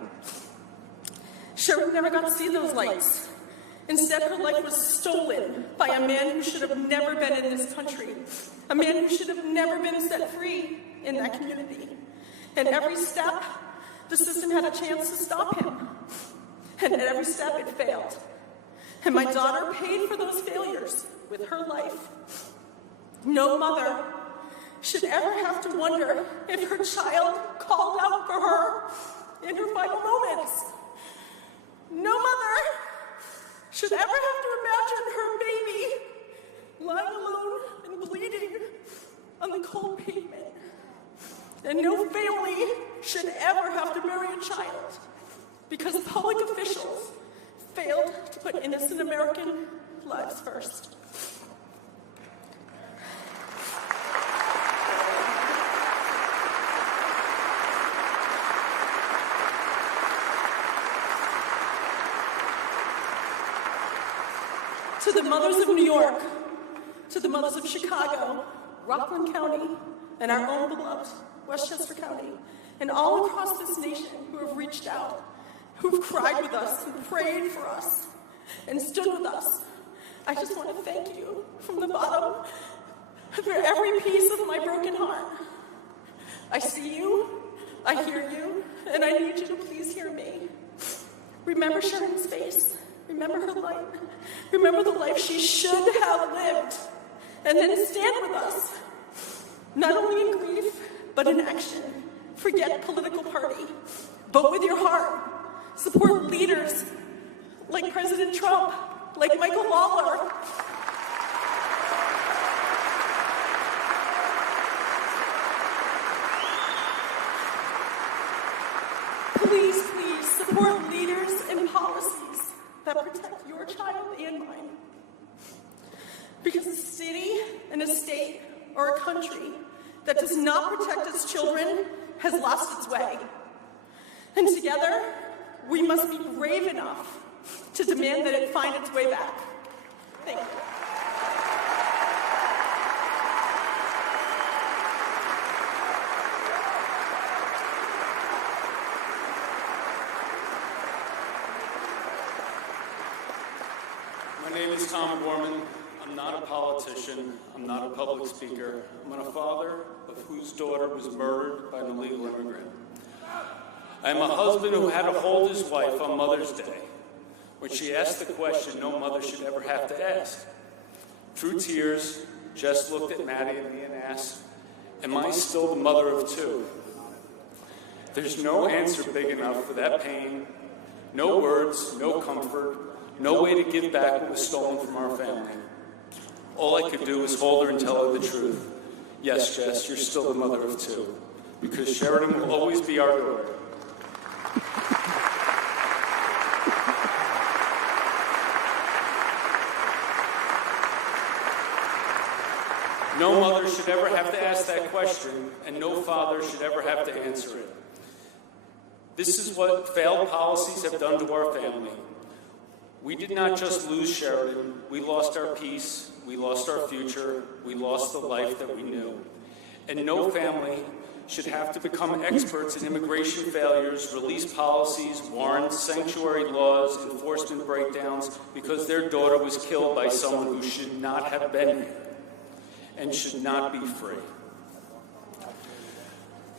Sharon never got to see those lights. Instead, her life was stolen by a man who should have never been in this country, a man who should have never been set free in that community. And every step, the system had a chance to stop him. And at every step, it failed. And my daughter paid for those failures with her life. No mother should ever have to wonder if her child called out for her in her final moments. No mother should ever have to imagine her baby lying alone and bleeding on the cold pavement. And no family should ever have to bury a child because public officials failed to put innocent American lives first. To the mothers of New York, to the mothers of Chicago, Rockland County, and our own beloved Westchester County, and all across this nation who have reached out, who've cried with us and prayed for us and stood with us. I just want to thank you from the bottom of every piece of my broken heart. I see you, I hear you, and I need you to please hear me. Remember Sharon's face. Remember her life. Remember the life she should have lived. And then stand with us. Not only in grief, but in action. Forget political party. Vote with your heart. Support leaders like President Trump, like Michael Lawler. Please, please support leaders and policies that protect your child and mine. Because a city and a state or a country that does not protect its children has lost its way. And together, we must be brave enough to demand that it find its way back. Thank you. My name is Tom Gorman. I'm not a politician. I'm not a public speaker. I'm a father of whose daughter was murdered by an illegal immigrant. I am a husband who had to hold his wife on Mother's Day when she asked the question no mother should ever have to ask. Through tears, Jess looked at Maddie and me and asked, am I still the mother of two? There's no answer big enough for that pain, no words, no comfort, no way to give back what was stolen from our family. All I could do was hold her and tell her the truth. Yes, Jess, you're still the mother of two, because Sheridan will always be our daughter. No mother should ever have to ask that question, and no father should ever have to answer it. This is what failed policies have done to our family. We did not just lose Sheridan, we lost our peace, we lost our future, we lost the life that we knew. And no family should have to become experts in immigration failures, release policies, warrants, sanctuary laws, enforcement breakdowns, because their daughter was killed by someone who should not have been here and should not be free.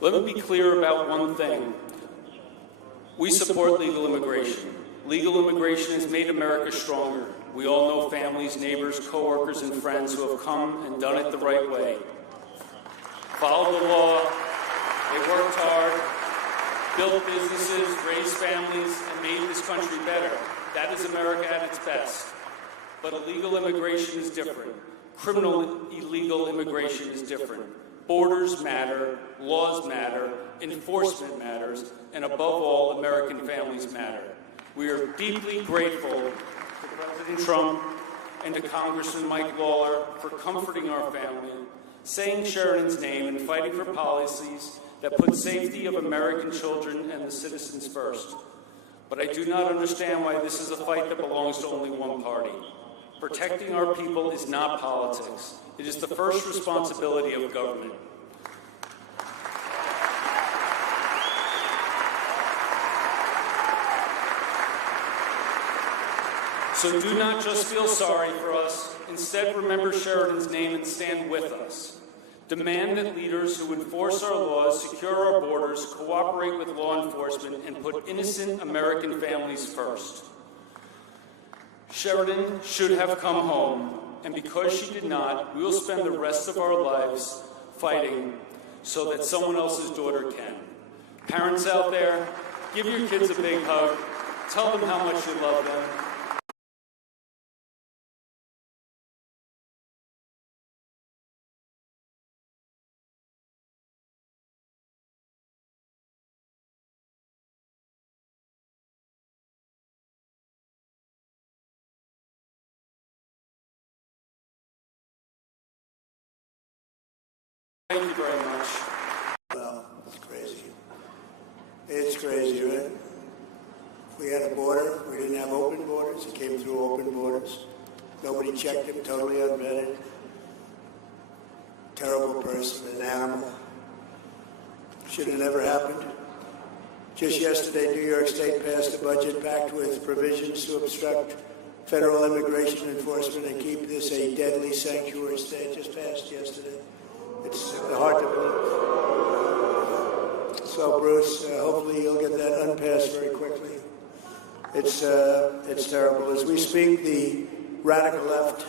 Let me be clear about one thing. We support legal immigration. Legal immigration has made America stronger. We all know families, neighbors, coworkers, and friends who have come and done it the right way. Followed the law, they worked hard, built businesses, raised families, and made this country better. That is America at its best. But illegal immigration is different. Criminal illegal immigration is different. Borders matter, laws matter, enforcement matters, and above all, American families matter. We are deeply grateful to President Trump and to Congressman Mike Lawler for comforting our family, saying Sheridan's name, and fighting for policies that put safety of American children and the citizens first. But I do not understand why this is a fight that belongs to only one party. Protecting our people is not politics. It is the first responsibility of government. So do not just feel sorry for us. Instead, remember Sheridan's name and stand with us. Demand that leaders who enforce our laws, secure our borders, cooperate with law enforcement, and put innocent American families first. Sheridan should have come home, and because she did not, we will spend the rest of our lives fighting so that someone else's daughter can. Parents out there, give your kids a big hug. Tell them how much you love them. Thank you very much. Well, it's crazy. It's crazy, right? We had a border. We didn't have open borders. It came through open borders. Nobody checked him, totally unvetted. Terrible person, an animal. Should have never happened. Just yesterday, New York State passed a budget packed with provisions to obstruct federal immigration enforcement and keep this a deadly sanctuary state. Just passed yesterday. It's hard to believe. So, Bruce, hopefully you'll get that unpassed very quickly. It's terrible. As we speak, the radical left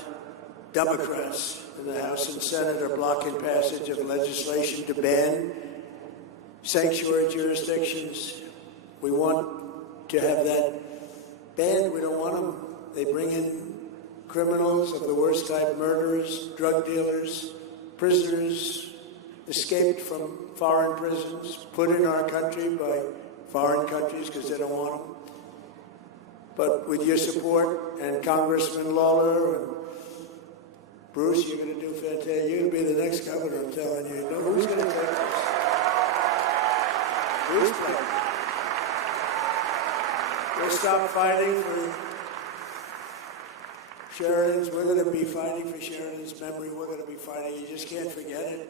Democrats in the House and Senate are blocking passage of legislation to ban sanctuary jurisdictions. We want to have that banned. We don't want them. They bring in criminals of the worst type, murderers, drug dealers, prisoners escaped from foreign prisons, put in our country by foreign countries because they don't want them. But with your support and Congressman Lawler and Bruce, you're going to do fantastic. You're going to be the next governor, I'm telling you. You know who's going to take this? Bruce Blair. We'll stop fighting for Sheridan's. We're going to be fighting for Sheridan's memory. We're going to be fighting. You just can't forget it.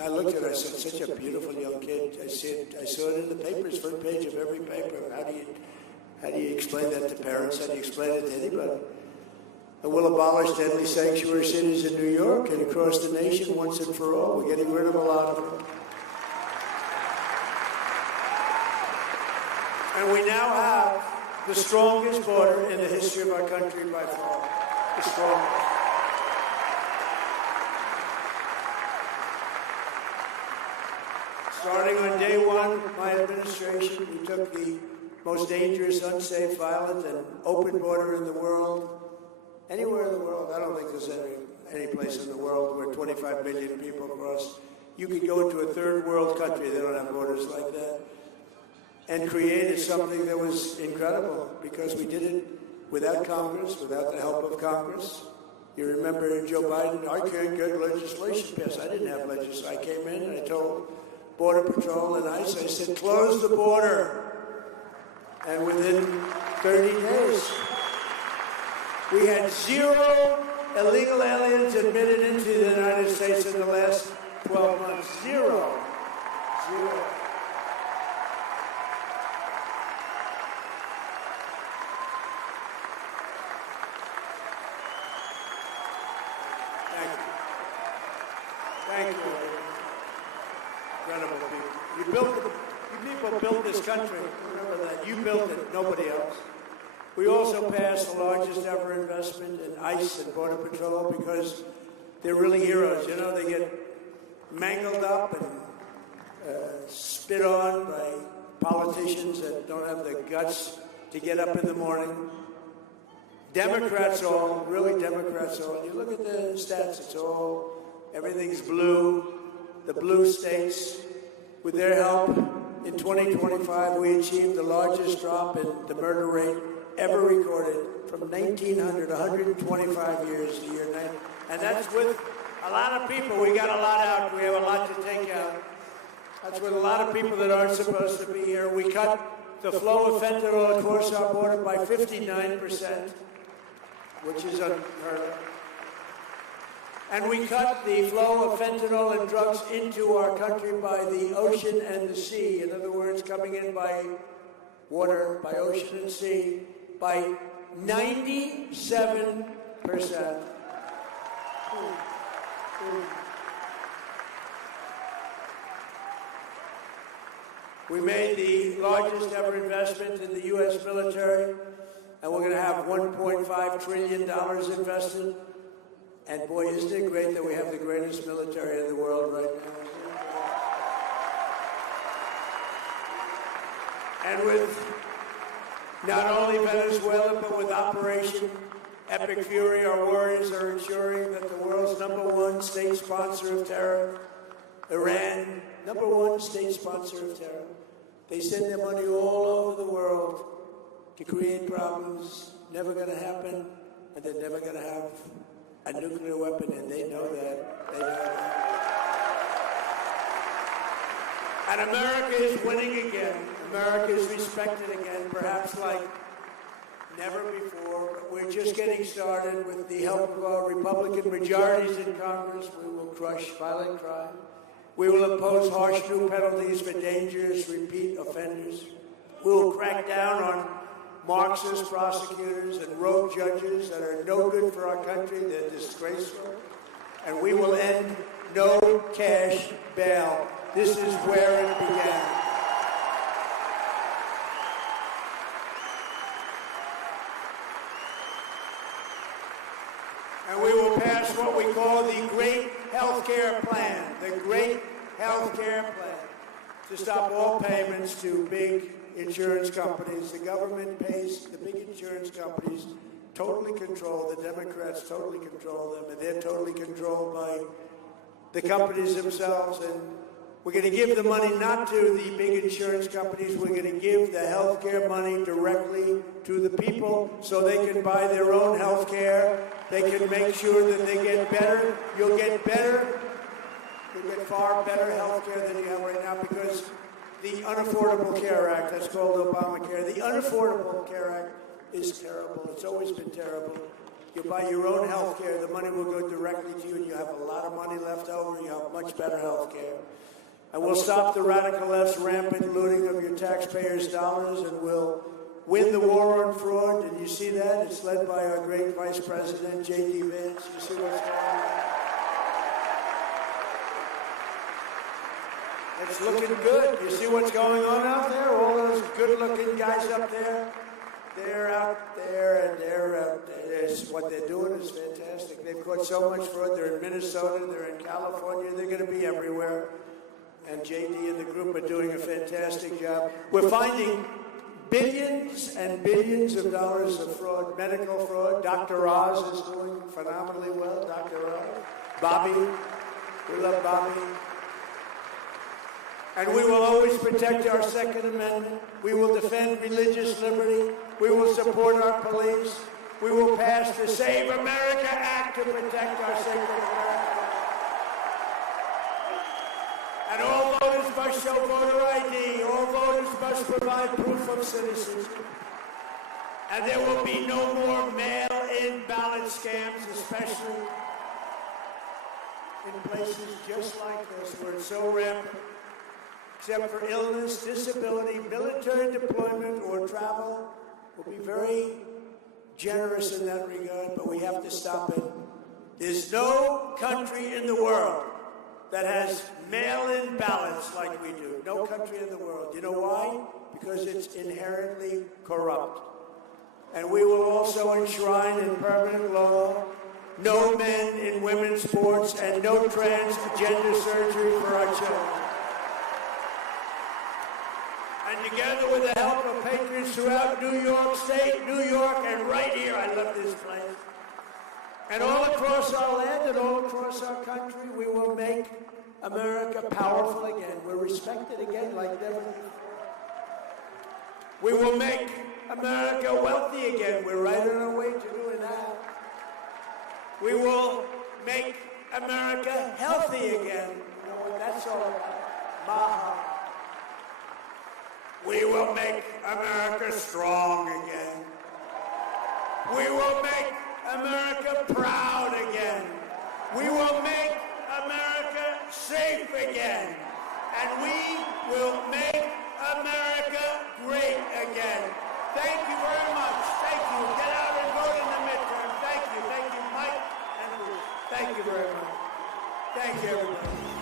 I looked at her. I said, such a beautiful young kid. I saw it in the papers, front page of every paper. How do you explain that to parents? How do you explain it to anybody? And we'll abolish deadly sanctuary cities in New York and across the nation once and for all. We're getting rid of a lot of them. And we now have the strongest border in the history of our country by far. The strongest. Starting on day one of my administration, we took the most dangerous, unsafe, violent, and open border in the world. Anywhere in the world. I don't think there's any place in the world where 25 million people cross. You could go into a third world country, they don't have borders like that, and created something that was incredible because we did it without Congress, without the help of Congress. You remember Joe Biden, I can't get legislation passed. I didn't have legislation. I came in and I told Border Patrol and ICE, I said, close the border. And within 30 days, we had 0 illegal aliens admitted into the United States in the last 12 months. 0. Thank you. Incredible people. You people built this country. Remember that. You built it, nobody else. We also passed the largest ever investment in ICE and Border Patrol because they're really heroes. You know, they get mangled up and spit on by politicians that don't have the guts to get up in the morning. Democrats all, really Democrats all. You look at the stats, it's all, everything's blue. The blue states, with their help, in 2025, we achieved the largest drop in the murder rate ever recorded from 1900, 125 years to year 90. And that's with a lot of people. We got a lot out. We have a lot to take out. That's with a lot of people that aren't supposed to be here. We cut the flow of fentanyl across our border by 59%, which is unheard of. And we cut the flow of fentanyl and drugs into our country by the ocean and the sea. In other words, coming in by water, by ocean and sea, by 97%. We made the largest ever investment in the U.S. military, and we're going to have $1.5 trillion invested. And boy, isn't it great that we have the greatest military in the world right now? And with not only Venezuela, but with Operation Epic Fury, our warriors are ensuring that the world's #1 state sponsor of terror, Iran, #1 state sponsor of terror, they send their money all over the world to create problems, never going to happen, and they're never going to have a nuclear weapon, and they know that. They know that. And America is winning again. America is respected again, perhaps like never before. But we're just getting started. With the help of our Republican majorities in Congress, we will crush violent crime. We will impose harsh new penalties for dangerous repeat offenders. We will crack down on Marxist prosecutors and rogue judges that are no good for our country. They're disgraceful. And we will end no cash bail. This is where it began. And we will pass what we call the Great Health Care Plan. The Great Health Care Plan. To stop all payments to big insurance companies. The government pays the big insurance companies, totally control, the Democrats totally control them, and they're totally controlled by the companies themselves. And we're going to give the money not to the big insurance companies, we're going to give the health care money directly to the people so they can buy their own health care. They can make sure that they get better. You'll get better. You'll get far better health care than you have right now because the Unaffordable Care Act, that's called Obamacare. The Unaffordable Care Act is terrible. It's always been terrible. You buy your own health care, the money will go directly to you, and you have a lot of money left over, and you have much better health care. And we'll stop the radical left's rampant looting of your taxpayers' dollars, and we'll win the war on fraud. And you see that? It's led by our great Vice President, J.D. Vance. You see what's going on? It's looking good. You see what's going on out there? All those good-looking guys up there, they're out there, and they're out there. What they're doing is fantastic. They've caught so much fraud. They're in Minnesota. They're in California. They're going to be everywhere. And JD and the group are doing a fantastic job. We're finding billions and billions of dollars of fraud, medical fraud. Dr. Oz is doing phenomenally well. Dr. Oz. Bobby. We love Bobby. And we will always protect our Second Amendment. We will defend religious liberty. We will support our police. We will pass the Save America Act to protect our sacred America. And all voters must show voter ID. All voters must provide proof of citizenship. And there will be no more mail-in ballot scams, especially in places just like this where it's so rampant. Except for illness, disability, military deployment, or travel, we'll be very generous in that regard, but we have to stop it. There's no country in the world that has mail-in ballots like we do. No country in the world. You know why? Because it's inherently corrupt. And we will also enshrine in permanent law no men in women's sports and no transgender surgery for our children. And together with the help of patriots throughout New York State, New York, and right here, I love this place, and all across our land and all across our country, we will make America powerful again. We're respected again like never before. We will make America wealthy again. We're right on our way to doing that. We will make America healthy again. You know what that's all about? Maha. We will make America strong again. We will make America proud again. We will make America safe again. And we will make America great again. Thank you very much. Thank you. Get out and vote in the midterm. Thank you. Thank you, Mike and Bruce. Thank you very much. Thank you, everybody.